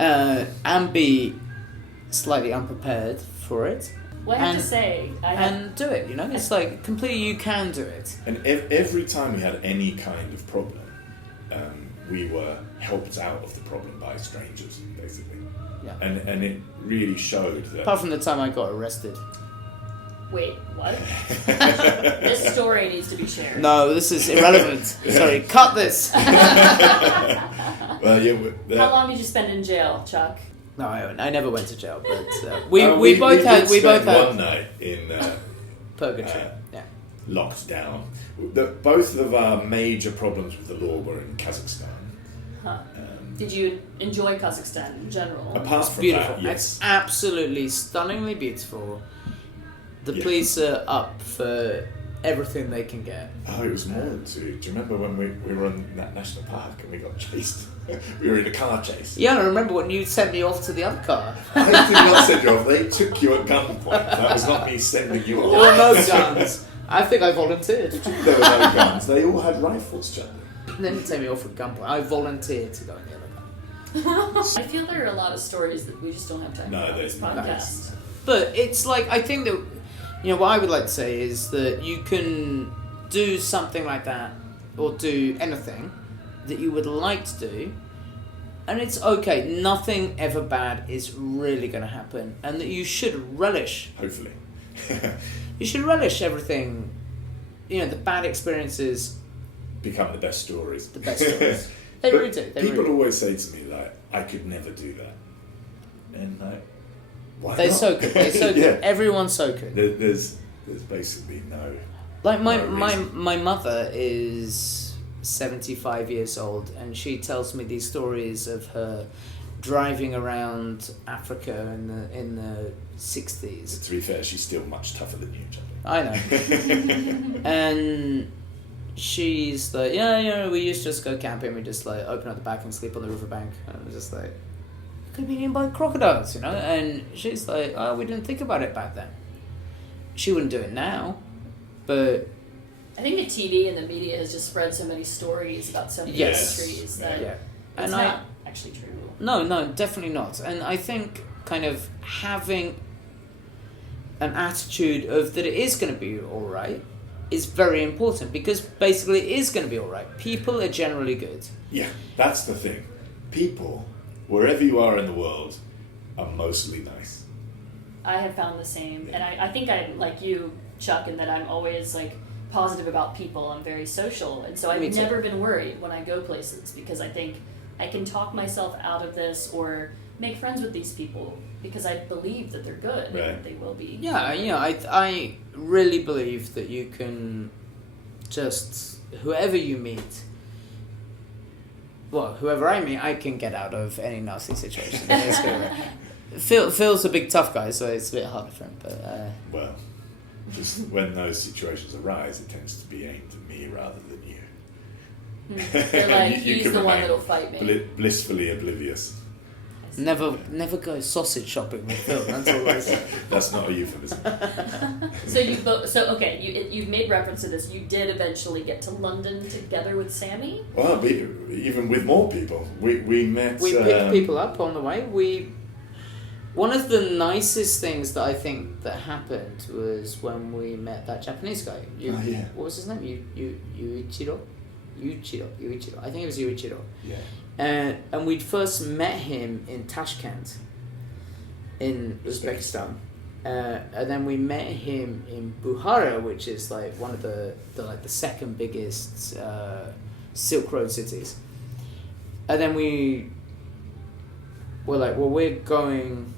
and be slightly unprepared for it. Well, I have to say... And do it, It's like, completely you can do it. And every time we had any kind of problem, we were helped out of the problem by strangers, basically. Yeah. And it really showed that... Apart from the time I got arrested. Wait, what? This story needs to be shared. No, this is irrelevant. Sorry, cut this. Well, yeah, How long did you spend in jail, Chuck? No, I never went to jail, but we we both had one night in purgatory. Yeah. locked down. Both of our major problems with the law were in Kazakhstan. Huh. Did you enjoy Kazakhstan in general? Apart from Beautiful. that, yes. It's absolutely stunningly beautiful. The police are up for everything they can get. Oh, it was more than two. Do you remember when we were in that national park and we got chased? We were in a car chase. Yeah, I remember when you sent me off to the other car. I did not send you off. They took you at gunpoint. That was not me sending you There were off. no guns. I think I volunteered. There were no guns. They all had rifles, Charlie. They didn't take me off at gunpoint. I volunteered to go in the other car. I feel there are a lot of stories that we just don't have time No, for on there's this not. podcast. But it's like, I think that, what I would like to say is that you can do something like that, or do anything that you would like to do, and it's okay. Nothing ever bad is really going to happen, and that you should relish. Hopefully. You should relish everything. The bad experiences. Become the best stories. The best stories. They But really do. They people really do. always say to me, like, I could never do that. And, like, why They're not? so good. They're so Yeah. good. Everyone's so good. There's basically no... Like no reason. my mother is 75 years old, and she tells me these stories of her driving around Africa in the 60s. To be fair, she's still much tougher than you, Charlie. I know. And she's like, we used to just go camping. We just like open up the back and sleep on the riverbank. And it was just like, could be eaten by crocodiles, And she's like, oh, we didn't think about it back then. She wouldn't do it now, but I think the TV and the media has just spread so many stories about so many Yes. industries that yeah. it's And not actually true. No, definitely not. And I think kind of having an attitude of that it is going to be all right is very important, because basically it is going to be all right. People are generally good. Yeah, that's the thing. People, wherever you are in the world, are mostly nice. I have found the same. And I think I'm like you, Chuck, in that I'm always like positive about people. I'm very social. And so I've never been worried when I go places because I think I can talk myself out of this or make friends with these people because I believe that they're good and they will be. Yeah, I really believe that you can just, whoever you meet, well, whoever I meet, I can get out of any nasty situation. Phil's a big tough guy, so it's a bit harder for him. But well, just when those situations arise, it tends to be aimed at me rather than you. They're like, he's the one that'll fight me. Blissfully oblivious. Never go sausage shopping with Phil. That's all I say. That's not a euphemism. You've made reference to this. You did eventually get to London together with Sammi. Well, even with more people, we met. We picked people up on the way. One of the nicest things that I think that happened was when we met that Japanese guy. What was his name? Yuichiro. I think it was Yuichiro. Yeah. And we'd first met him in Tashkent, in Uzbekistan, and then we met him in Bukhara, which is like one of the second biggest Silk Road cities. And then we were like, well, we're going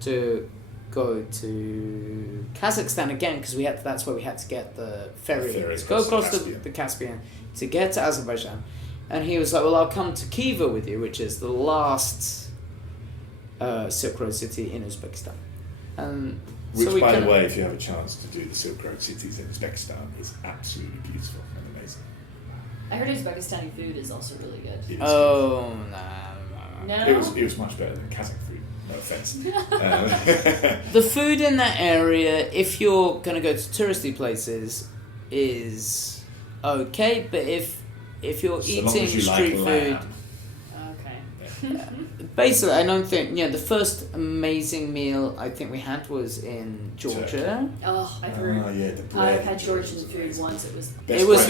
to go to Kazakhstan again because that's where we had to get the ferry to go across the Caspian to get to Azerbaijan. And he was like, well, I'll come to Khiva with you, which is the last Silk Road city in Uzbekistan. Which, by the way, if you have a chance to do the Silk Road cities in Uzbekistan, is absolutely beautiful and amazing. I heard Uzbekistani food is also really good. No. It was much better than Kazakh food. No offense. The food in that area, if you're going to go to touristy places, is okay, but if you're eating street food, okay. Basically, I don't think the first amazing meal I think we had was in Georgia. Oh, I've heard. The bread. I've had Georgian food once. It was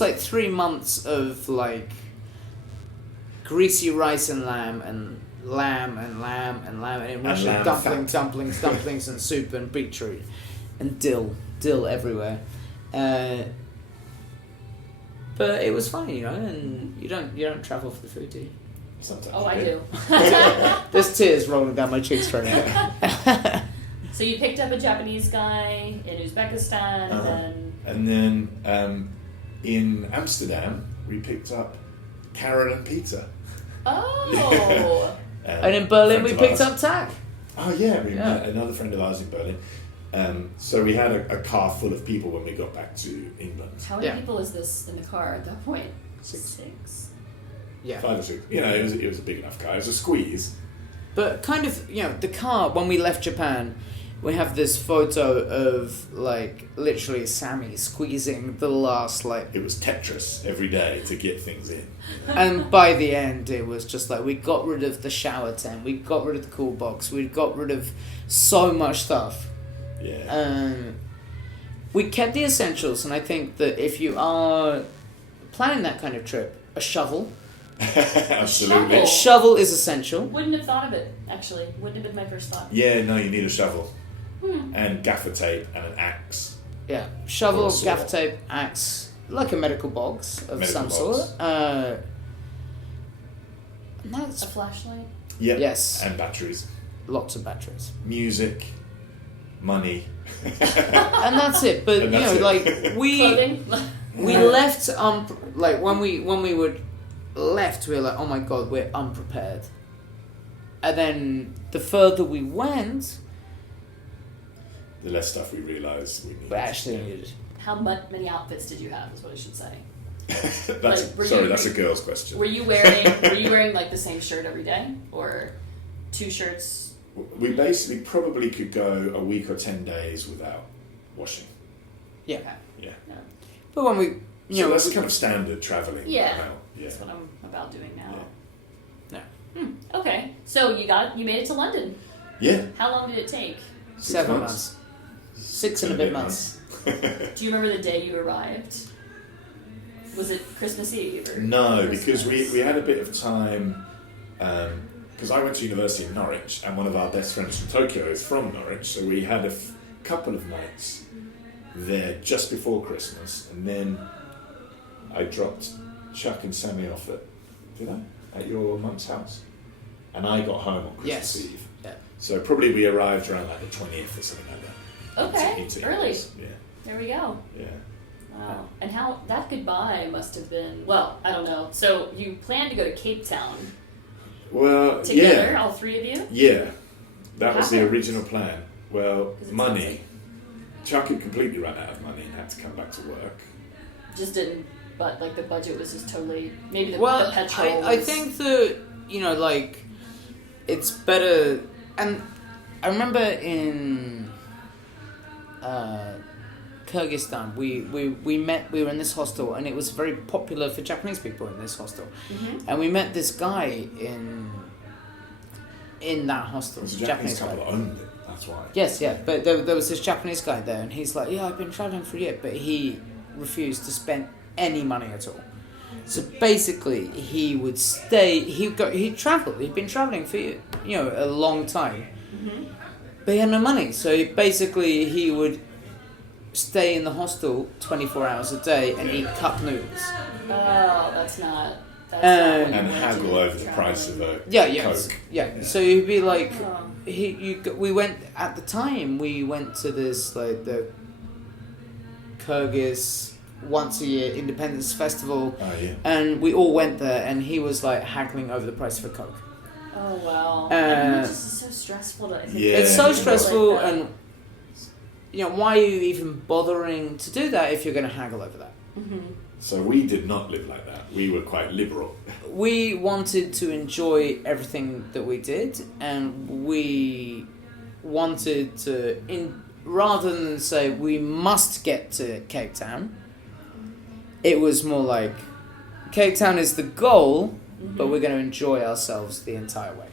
like 3 months of like greasy rice and lamb and lamb and lamb and lamb and in Russian dumplings and soup and beetroot and dill everywhere. But it was fun, and you don't travel for the food, do you? Sometimes. Oh, I do. There's tears rolling down my cheeks right now. So you picked up a Japanese guy in Uzbekistan, and then in Amsterdam we picked up Karen and Peter. Oh. And in Berlin we picked up Tak. Oh yeah, we met another friend of ours in Berlin. So we had a car full of people when we got back to England. How many people is this in the car at that point? 6. Yeah. 5 or 6. It was a big enough car. It was a squeeze. But kind of, the car, when we left Japan, we have this photo of, like, literally Sammi squeezing the last, like... It was Tetris every day to get things in. And by the end, it was just like, we got rid of the shower tent, we got rid of the cool box, we got rid of so much stuff. Yeah. We kept the essentials, and I think that if you are planning that kind of trip, a shovel... Absolutely. A shovel is essential. Wouldn't have thought of it, actually. Wouldn't have been my first thought. Yeah, no, you need a shovel. And gaffer tape and an axe. Yeah, shovel, gaffer tape, axe, like a medical box of some sort. And that's a flashlight? Yep. Yes. And batteries. Lots of batteries. Music. Money. And that's it. But, we left, when we would... left, we were like, oh my god, we're unprepared. And then the further we went, the less stuff we realised we needed. We actually needed. How many outfits did you have? Is what I should say. That's a girl's question. Were you wearing like the same shirt every day, or 2 shirts? We basically probably could go a week or 10 days without washing. Yeah. Okay. Yeah. No. But when we, that's kind of standard travelling. Yeah. Yeah. That's what I'm about doing now. Yeah. Okay. So you made it to London. Yeah. How long did it take? 7 months. 6 and a bit months. Do you remember the day you arrived? Was it Christmas Eve? Or no, Christmas? because we had a bit of time because I went to university in Norwich, and one of our best friends from Tokyo is from Norwich, so we had a couple of nights there just before Christmas, and then I dropped Chuck and Sammy off at your mum's house, and I got home on Christmas Eve. Yeah. So probably we arrived around like the 20th or something like that. Okay, into early. Yeah. There we go. Yeah. Wow. And how that goodbye must have been, well, I don't know. So you planned to go to Capetown Well, together, all three of you? Yeah. That was the happened? original plan. Well, 'Cause it money. sounds Chuck had completely run out of money and had to come back to work. Just didn't, but like the budget was just totally, maybe the petrol I was... think that, like, it's better, and I remember in Kyrgyzstan, we were in this hostel, and it was very popular for Japanese people in this hostel, and we met this guy in that hostel. It was a Japanese couple that owned it, that's why. Yes, yeah, but there was this Japanese guy there, and he's like, yeah, I've been travelling for a year, but he refused to spend any money at all. So basically, he would stay. He'd travel. He'd been traveling for a long time, but he had no money. So he would stay in the hostel 24 hours a day and eat cup noodles. Oh, that's not what And you want to haggle do over the traveling. price of a Coke. Yeah. So he'd be like, Oh. we went at the time. We went to this like the Kyrgyz once a year Independence Festival, and we all went there, and he was like haggling over the price of a Coke. Oh wow! It's just so stressful to. It's so stressful, like that. and why are you even bothering to do that if you're going to haggle over that? So we did not live like that. We were quite liberal. We wanted to enjoy everything that we did, and we wanted to, rather than say we must get to Cape Town, it was more like Cape Town is the goal, but we're going to enjoy ourselves the entire way.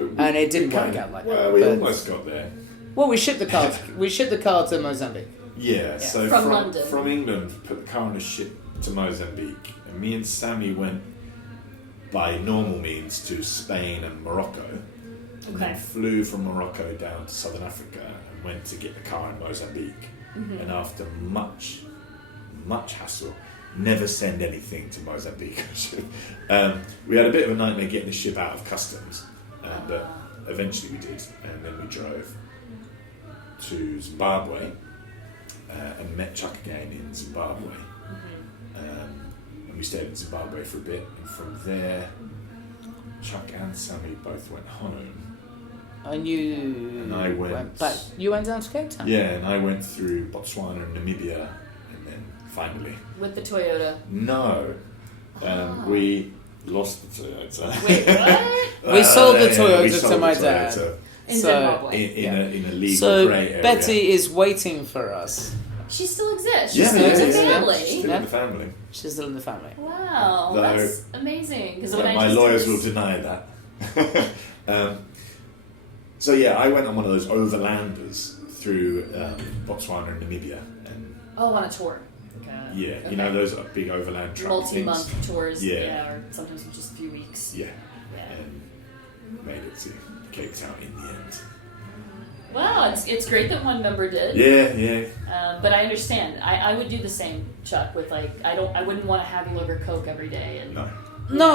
Okay. And it didn't work out like that. Well, we almost got there. Well, we shipped the car. We shipped the car to Mozambique. Yeah, so From London. From England, put the car on a ship to Mozambique, and me and Sammy went by normal means to Spain and Morocco, and then flew from Morocco down to Southern Africa and went to get the car in Mozambique. And after much hassle, never send anything to Mozambique. We had a bit of a nightmare getting the ship out of customs, but eventually we did, and then we drove to Zimbabwe and met Chuck again in Zimbabwe. And we stayed in Zimbabwe for a bit, and from there Chuck and Sammy both went home. And I went back. You went down to Cape Town? Yeah, and I went through Botswana and Namibia, and then finally... With the Toyota. No. We lost the Toyota. Wait, what? We sold the we Toyota sold to my the dad. Toyota In Zimbabwe. In a legal So grey area. Betty is waiting for us. She still exists. Yeah, She's still in the yeah. family. She's still in the family. She's still in the family. Wow, Though- that's amazing. But my lawyers will deny that. So yeah, I went on one of those overlanders through Botswana and Namibia. And on a tour. you know those big overland truck multi-month things? tours. Yeah. Or sometimes just a few weeks. Yeah. And made it to Cape Town in the end. Wow, it's great that one member did. Yeah. But I understand. I would do the same, Chuck. With like, I wouldn't want to have you over Coke every day. And No.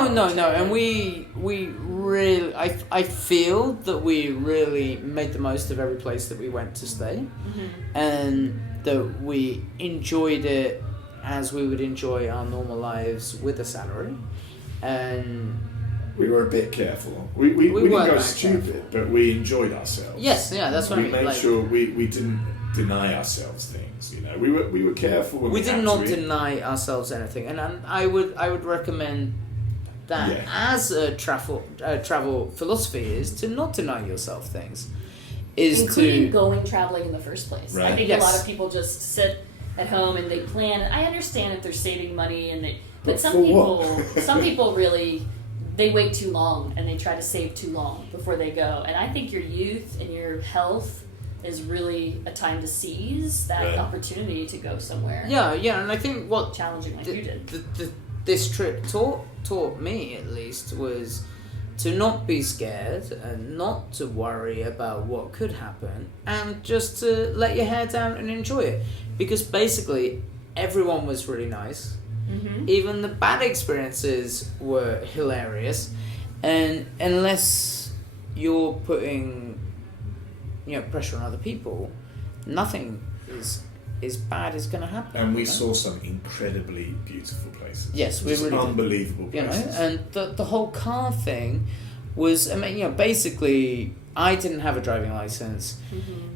No, and we really, I feel that we really made the most of every place that we went to stay, and that we enjoyed it as we would enjoy our normal lives with a salary, and We were a bit careful. We didn't go stupid, but we enjoyed ourselves. yes, yeah, that's what I We mean. made sure we didn't deny ourselves things. We were careful when we did had not to. deny ourselves anything, and I would recommend that as a travel philosophy is to not deny yourself things, including going traveling in the first place. Right. I think Yes. a lot of people just sit at home and they plan. I understand if they're saving money but some for people what? some people really they wait too long and they try to save too long before they go. And I think your youth and your health is really a time to seize that opportunity to go somewhere. Yeah, and I think what challenging like you did. This trip taught me at least was to not be scared and not to worry about what could happen, and just to let your hair down and enjoy it. Because basically everyone was really nice. Mm-hmm. Even the bad experiences were hilarious, and unless you're putting pressure on other people, nothing is bad is going to happen. And we saw some incredibly beautiful places. Yes, we really unbelievable did. places. And the whole car thing was, I mean, basically, I didn't have a driving license. Mm-hmm.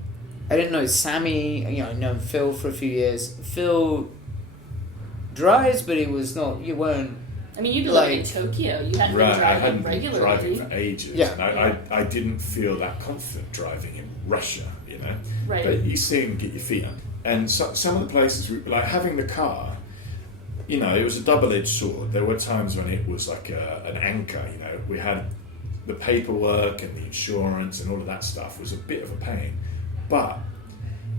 I didn't know Sammi. I'd known Phil for a few years. Phil drives, but he was not. You weren't. I mean, you'd been living in Tokyo. You hadn't been I driving hadn't been regularly. driving for ages. Yeah. And I didn't feel that confident driving in Russia, Right. But you see them get your feet up. And some of the places, like having the car, it was a double-edged sword. There were times when it was like an anchor, We had the paperwork and the insurance and all of that stuff was a bit of a pain. But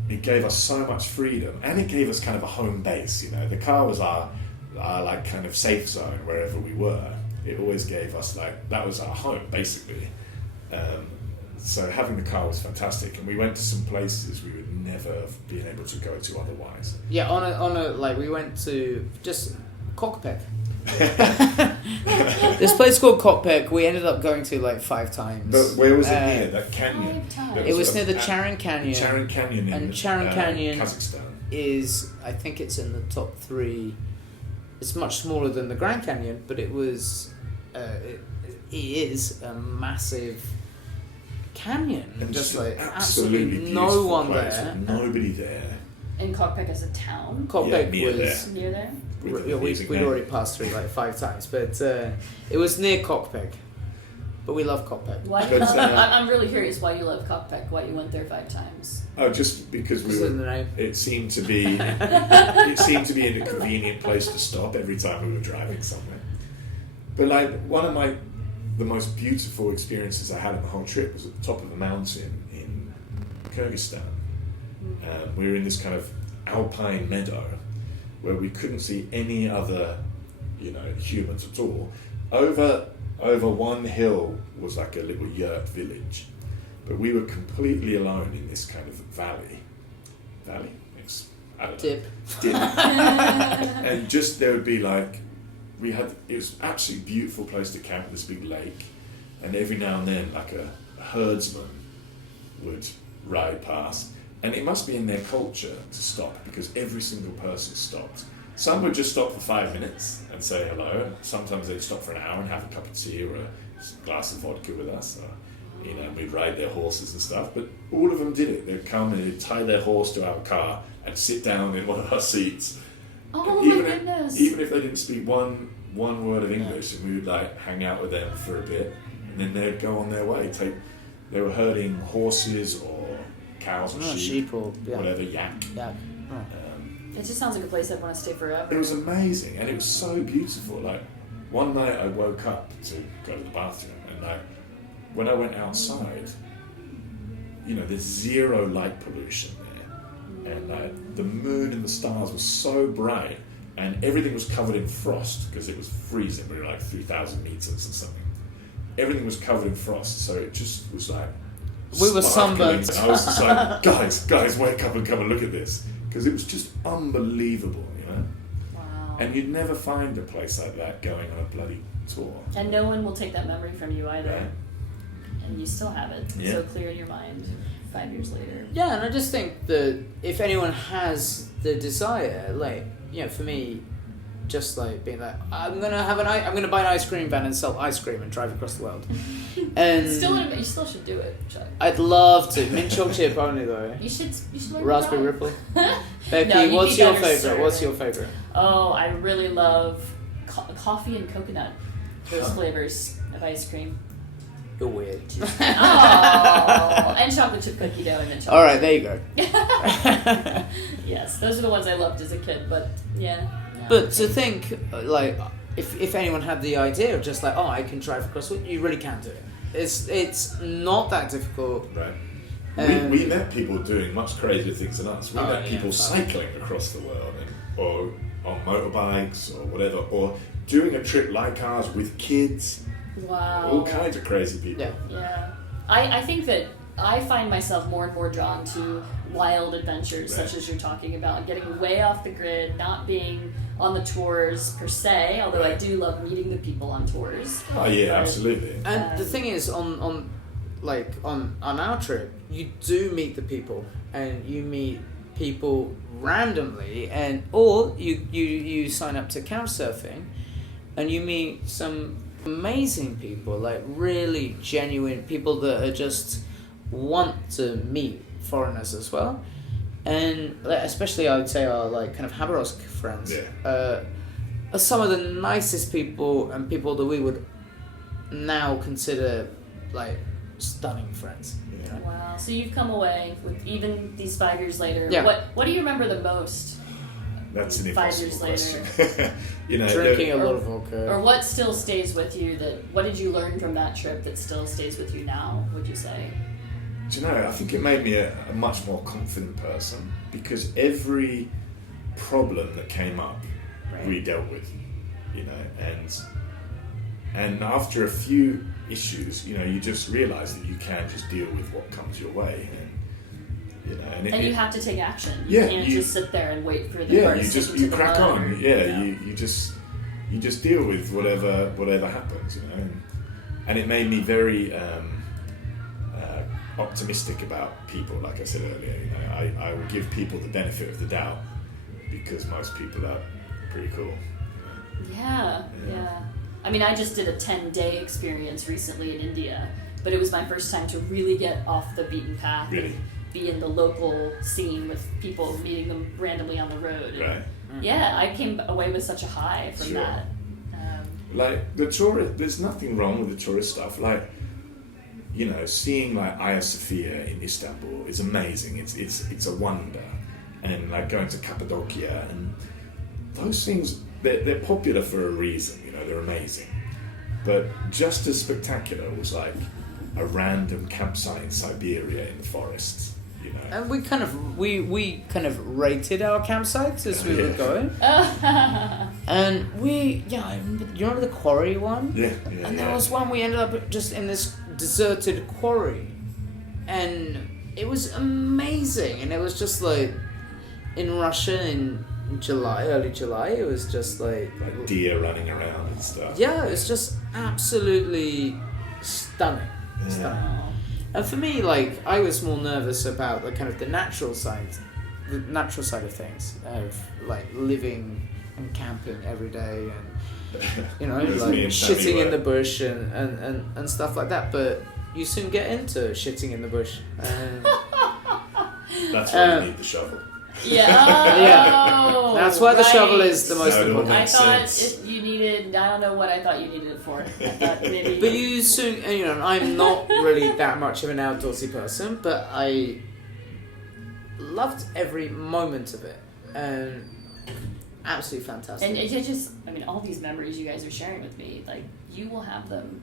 it gave us so much freedom, and it gave us kind of a home base, The car was our like kind of safe zone wherever we were. It always gave us that was our home, basically. So having the car was fantastic, and we went to some places we would never have been able to go to otherwise. Yeah, on a we went to just Cockpec. This place called Cockpec. We ended up going to 5 times. But where was it near? That canyon? 5 times. It was near the Charon Canyon. Charon Canyon in Charon Canyon Kazakhstan. is, I think it's in the top 3. It's much smaller than the Grand Canyon, but it was, it is a massive canyon, And just absolutely no one place, there. nobody there. And Cockpec as a town? Cockpec near was Near there? we'd already passed through 5 times, but it was near Cockpec. But we love Cockpec. Why? Because, I'm really curious why you love Cockpec, why you went there 5 times. Oh, just because Because of the name. it seemed to be a convenient place to stop every time we were driving somewhere. But one of the most beautiful experiences I had on the whole trip was at the top of a mountain in Kyrgyzstan. We were in this kind of alpine meadow where we couldn't see any other, humans at all. Over one hill was like a little yurt village, but we were completely alone in this kind of valley. It's, I don't know. Dip. And just there would be it was an absolutely beautiful place to camp at this big lake, and every now and then a herdsman would ride past, and it must be in their culture to stop because every single person stopped. Some would just stop for 5 minutes and say hello. Sometimes they'd stop for an hour and have a cup of tea or a glass of vodka with us. Or, we'd ride their horses and stuff. But all of them did it. They'd come and they'd tie their horse to our car and sit down in one of our seats. Oh my goodness! Even if they didn't speak one word of English, and we would hang out with them for a bit, and then they'd go on their way. They were herding horses or cows or sheep or whatever, yak. Yeah. Oh. It just sounds like a place I'd want to stay forever. It was amazing, and it was so beautiful. One night I woke up to go to the bathroom, and when I went outside, there's zero light pollution there, and the moon and the stars were so bright, and everything was covered in frost because it was freezing. We were 3,000 meters or something. Everything was covered in frost, so it just was we were sparkling. sunburnt. I was just guys, wake up and come and look at this. Because it was just unbelievable, Wow. And you'd never find a place like that going on a bloody tour. And no one will take that memory from you either. Right. And you still have it so clear in your mind 5 years later. Yeah, and I just think that if anyone has the desire, for me, just being I'm gonna buy an ice cream van and sell ice cream and drive across the world. And you still should do it, Chuck. I'd love to. Mint chocolate chip only though. You should learn Raspberry to Ripple. drive. Becky, No, what's your favorite? What's your favorite? Oh, I really love coffee and coconut. Those flavors of ice cream. You're weird. Oh, and chocolate chip cookie dough and then chocolate. All right, there you go. Yes, those are the ones I loved as a kid. But yeah. But to think, if anyone had the idea of just I can drive across, you really can do it. It's not that difficult. Right. We met people doing much crazier things than us. We met people fine. cycling across the world, or on motorbikes or whatever, or doing a trip like ours with kids. Wow. All kinds of crazy people. Yeah. Yeah. I think that I find myself more and more drawn to wild adventures, such as you're talking about, getting way off the grid, not being on the tours per se, although I do love meeting the people on tours. Oh yeah, But, absolutely. And the thing is, on our trip, you do meet the people, and you meet people randomly, or you sign up to couch surfing, and you meet some amazing people, like really genuine people that are just want to meet foreigners as well, and especially I would say our like kind of Habarovsk friends are some of the nicest people and people that we would now consider like stunning friends. You know? Wow. So you've come away with, even these 5 years later. Yeah. What do you remember the most? That's an 5 impossible years later. question. You know, Drinking a Or- lot of vodka. Or what still stays with you? What did you learn from that trip that still stays with you now, would you say? do you know, I think it made me a much more confident person, because every problem that came up, we dealt with, you know, and after a few issues, you know, you just realise that you can just deal with what comes your way, and you know, And you have to take action. You can't just sit there and wait for the heart to sink into the crack mud. on. You just deal with whatever happens, you know, and it made me very optimistic about people. Like I said earlier, you know, I will give people the benefit of the doubt, because most people are pretty cool. Yeah. I mean, I just did a 10-day experience recently in India, but it was my first time to really get off the beaten path. Really? And be in the local scene with people, meeting them randomly on the road. And Right. yeah, I came away with such a high from Sure. that. Like the tourist, there's nothing wrong with the tourist stuff. Like, you know, seeing like Hagia Sophia in Istanbul is amazing. It's a wonder, and like going to Cappadocia, and those things, they're popular for a reason. You know, they're amazing. But just as spectacular was like a random campsite in Siberia in the forests. You know. And we kind of rated our campsites as we were going. And you remember the quarry one? Yeah. And there was one we ended up just in this deserted quarry, and it was amazing. And it was just like in Russia in early July. It was just like deer running around and stuff. yeah, it was just absolutely stunning. And for me, like, I was more nervous about the kind of the natural side of things, of like living and camping every day, and you know, As like me and Sammi shitting were. in the bush and stuff like that. But you soon get into shitting in the bush. And That's why you need the shovel. Yeah. Yeah. That's why the shovel is the most So it all important. I makes thought sense. you needed. I don't know what I thought you needed it for. I thought maybe. But you soon, you know, I'm not really that much of an outdoorsy person, but I loved every moment of it, and absolutely fantastic. And it just, I mean, all these memories you guys are sharing with me, like, you will have them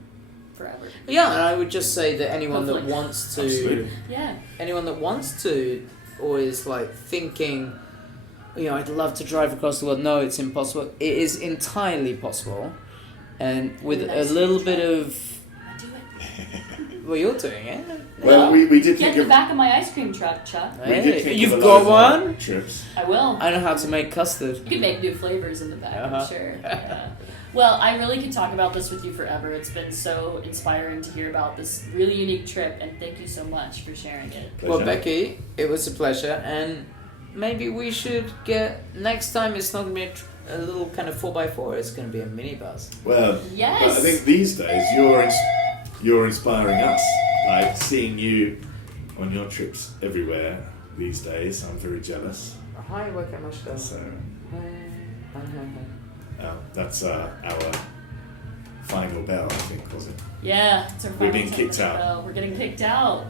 forever. Yeah, and I would just say that anyone that Hopefully. wants to, Absolutely. Yeah. anyone that wants to, or is like thinking, you know, I'd love to drive across the world. No, it's impossible. It is entirely possible, and with a Nice little try. bit of, I do it. well, you're doing it. Well, we did Get think the of back of my ice cream truck, Chuck. we did think You've of a got lot of one? trips. I will. I know how to make custard. You could make new flavors in the back, Uh-huh. I'm sure. Yeah. Well, I really could talk about this with you forever. It's been so inspiring to hear about this really unique trip, and thank you so much for sharing it. Well, Pleasure. Becky, it was a pleasure, and maybe we should get next time. It's not gonna be a little kind of 4x4. It's gonna be a minibus. Well, Yes. but I think these days you're inspiring us. Like seeing you on your trips everywhere these days. I'm very jealous. Hi, welcome, So Hi. that's our final bell, I think, was it? Yeah, it's our We're final being kicked segment. out. We're getting kicked out.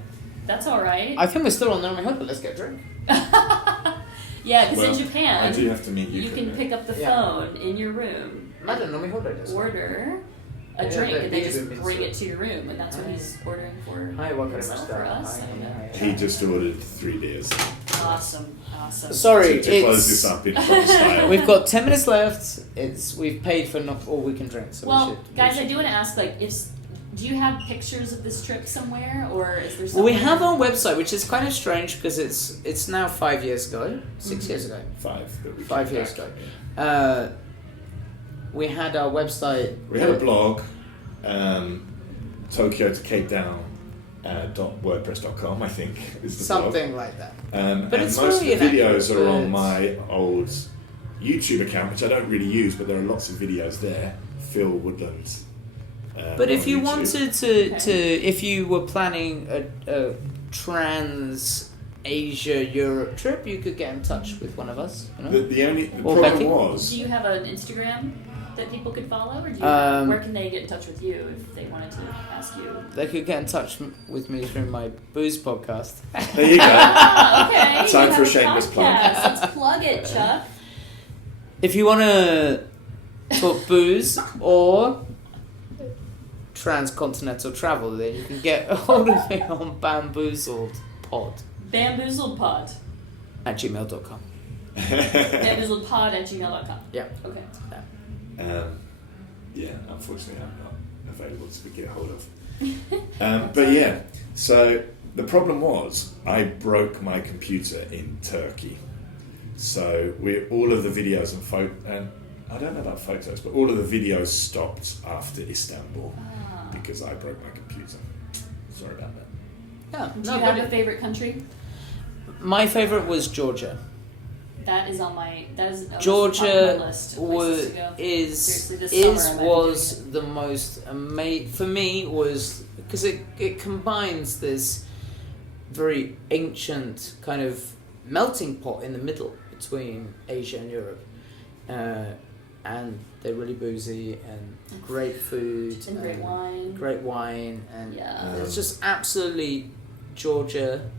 That's all right. I think we're still on Naomi Hood, but let's get a drink. Yeah, because Well, in Japan, I do have to meet you. you for can that. pick up the Yeah. phone in your room, Madam Naomi Hood, order a Yeah, drink, that and they is just a bit bring so- it to your room, and that's what Hi. he's ordering for Hi, welcome, himself, Mr. for us. I don't know. He just ordered 3 beers. Awesome. Sorry, to close it's this up in proper style. we've got 10 minutes left. We've paid for not all we can drink, so we Well, should. guys, I do want to ask, like, Do you have pictures of this trip somewhere, or is there Well, something? we have our website, which is kind of strange because it's now 5 years ago, 6 years ago. 5. That we 5 came years back, ago. yeah. We had our website. We had a blog, Tokyo to Cape Down. .wordpress.com, I think, is the Something blog. like that. But But and it's most of the very videos inaccurate, are on but- my old YouTube account, which I don't really use, but there are lots of videos there. Phil Woodland. But if on you YouTube. wanted to, if you were planning a trans Asia Europe trip, you could get in touch with one of us. You know? the Or problem Becky? was Do you have an Instagram that people could follow, or do you where can they get in touch with you if they wanted to ask you? They could get in touch with me through my booze podcast. there you go. Okay, Time you for a have shameless plug. podcast. Let's plug it, Chuck. If you want to talk booze or transcontinental travel, then you can get a hold of me on bamboozledpod Bamboozledpod. @gmail.com. Bamboozledpod@gmail.com. Yeah. Okay. Yeah, unfortunately, I'm not available to get a hold of. But yeah, so the problem was I broke my computer in Turkey. So all of the videos and I don't know about photos, but all of the videos stopped after Istanbul because I broke my computer. Sorry about that. Yeah. Do you have a favorite country? My favorite was Georgia. That is on my Georgia on my list of places to go. Seriously, this summer I might be was doing the most amazing for me was because it combines this very ancient kind of melting pot in the middle between Asia and Europe, and they're really boozy and great food and great wine. And Yeah. it's just absolutely Georgia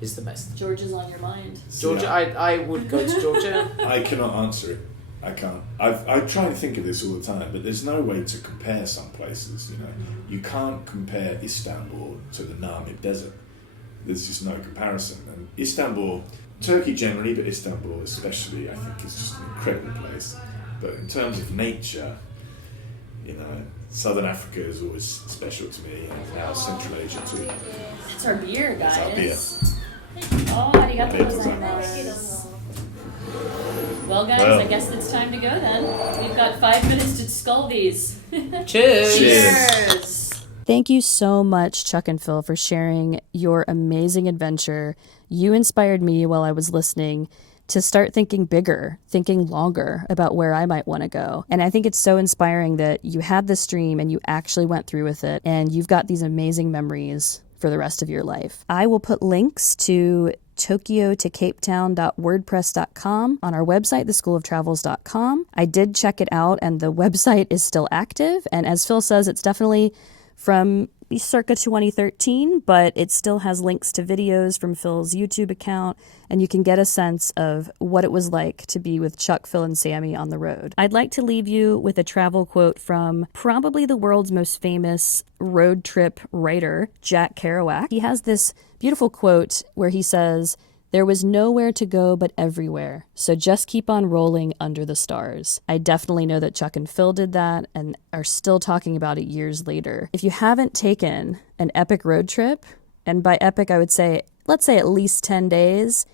is the best. Georgia's on your mind. Georgia, I would go to Georgia. I cannot answer it. I can't. I try to think of this all the time, but there's no way to compare some places. You know, you can't compare Istanbul to the Namib Desert. There's just no comparison. And Istanbul, Turkey generally, but Istanbul especially, I think is just an incredible place. But in terms of nature, you know, Southern Africa is always special to me, and now Central Asia too. It's our beer, guys. It's our beer. Oh, arigato Beer gozaimasu. Well, guys, Well. I guess it's time to go then. We've got 5 minutes to skull these. Cheers. Cheers. Thank you so much, Chuck and Phil, for sharing your amazing adventure. You inspired me while I was listening to start thinking bigger, thinking longer about where I might want to go. And I think it's so inspiring that you had this dream and you actually went through with it, and you've got these amazing memories for the rest of your life. I will put links to Tokyo to Capetown.wordpress.com on our website, theschooloftravels.com. I did check it out, and the website is still active. And as Phil says, it's definitely from circa 2013, but it still has links to videos from Phil's YouTube account, and you can get a sense of what it was like to be with Chuck, Phil, and Sammi on the road. I'd like to leave you with a travel quote from probably the world's most famous road trip writer, Jack Kerouac. He has this beautiful quote where he says, "There was nowhere to go but everywhere, so just keep on rolling under the stars." I definitely know that Chuck and Phil did that and are still talking about it years later. If you haven't taken an epic road trip, and by epic I would say, let's say at least 10 days,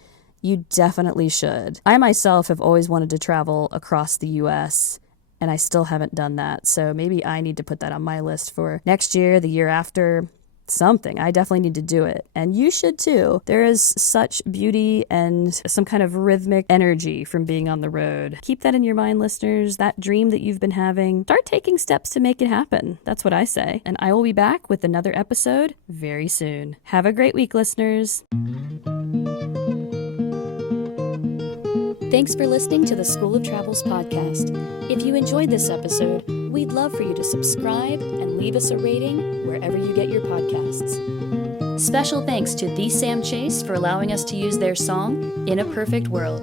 you definitely should. I myself have always wanted to travel across the US, and I still haven't done that, so maybe I need to put that on my list for next year, the year after. Something. I definitely need to do it. And you should too. There is such beauty and some kind of rhythmic energy from being on the road. Keep that in your mind, listeners. That dream that you've been having, start taking steps to make it happen. That's what I say. And I will be back with another episode very soon. Have a great week, listeners. Thanks for listening to the School of Travels podcast. If you enjoyed this episode, we'd love for you to subscribe and leave us a rating wherever you get your podcasts. Special thanks to The Sam Chase for allowing us to use their song, In a Perfect World.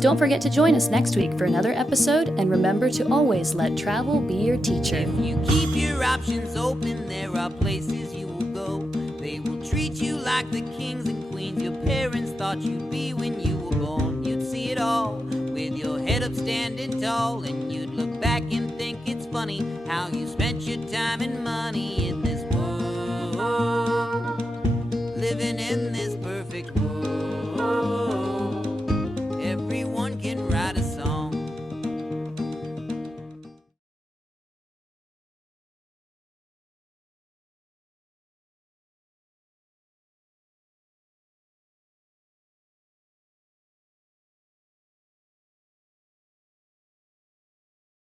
Don't forget to join us next week for another episode, and remember to always let travel be your teacher. If you keep your options open, there are places you will go. They will treat you like the kings and queens your parents thought you'd be when you were born. You'd see it all with your head head up standing tall, and you'd look back and think it's funny how you spent your time and money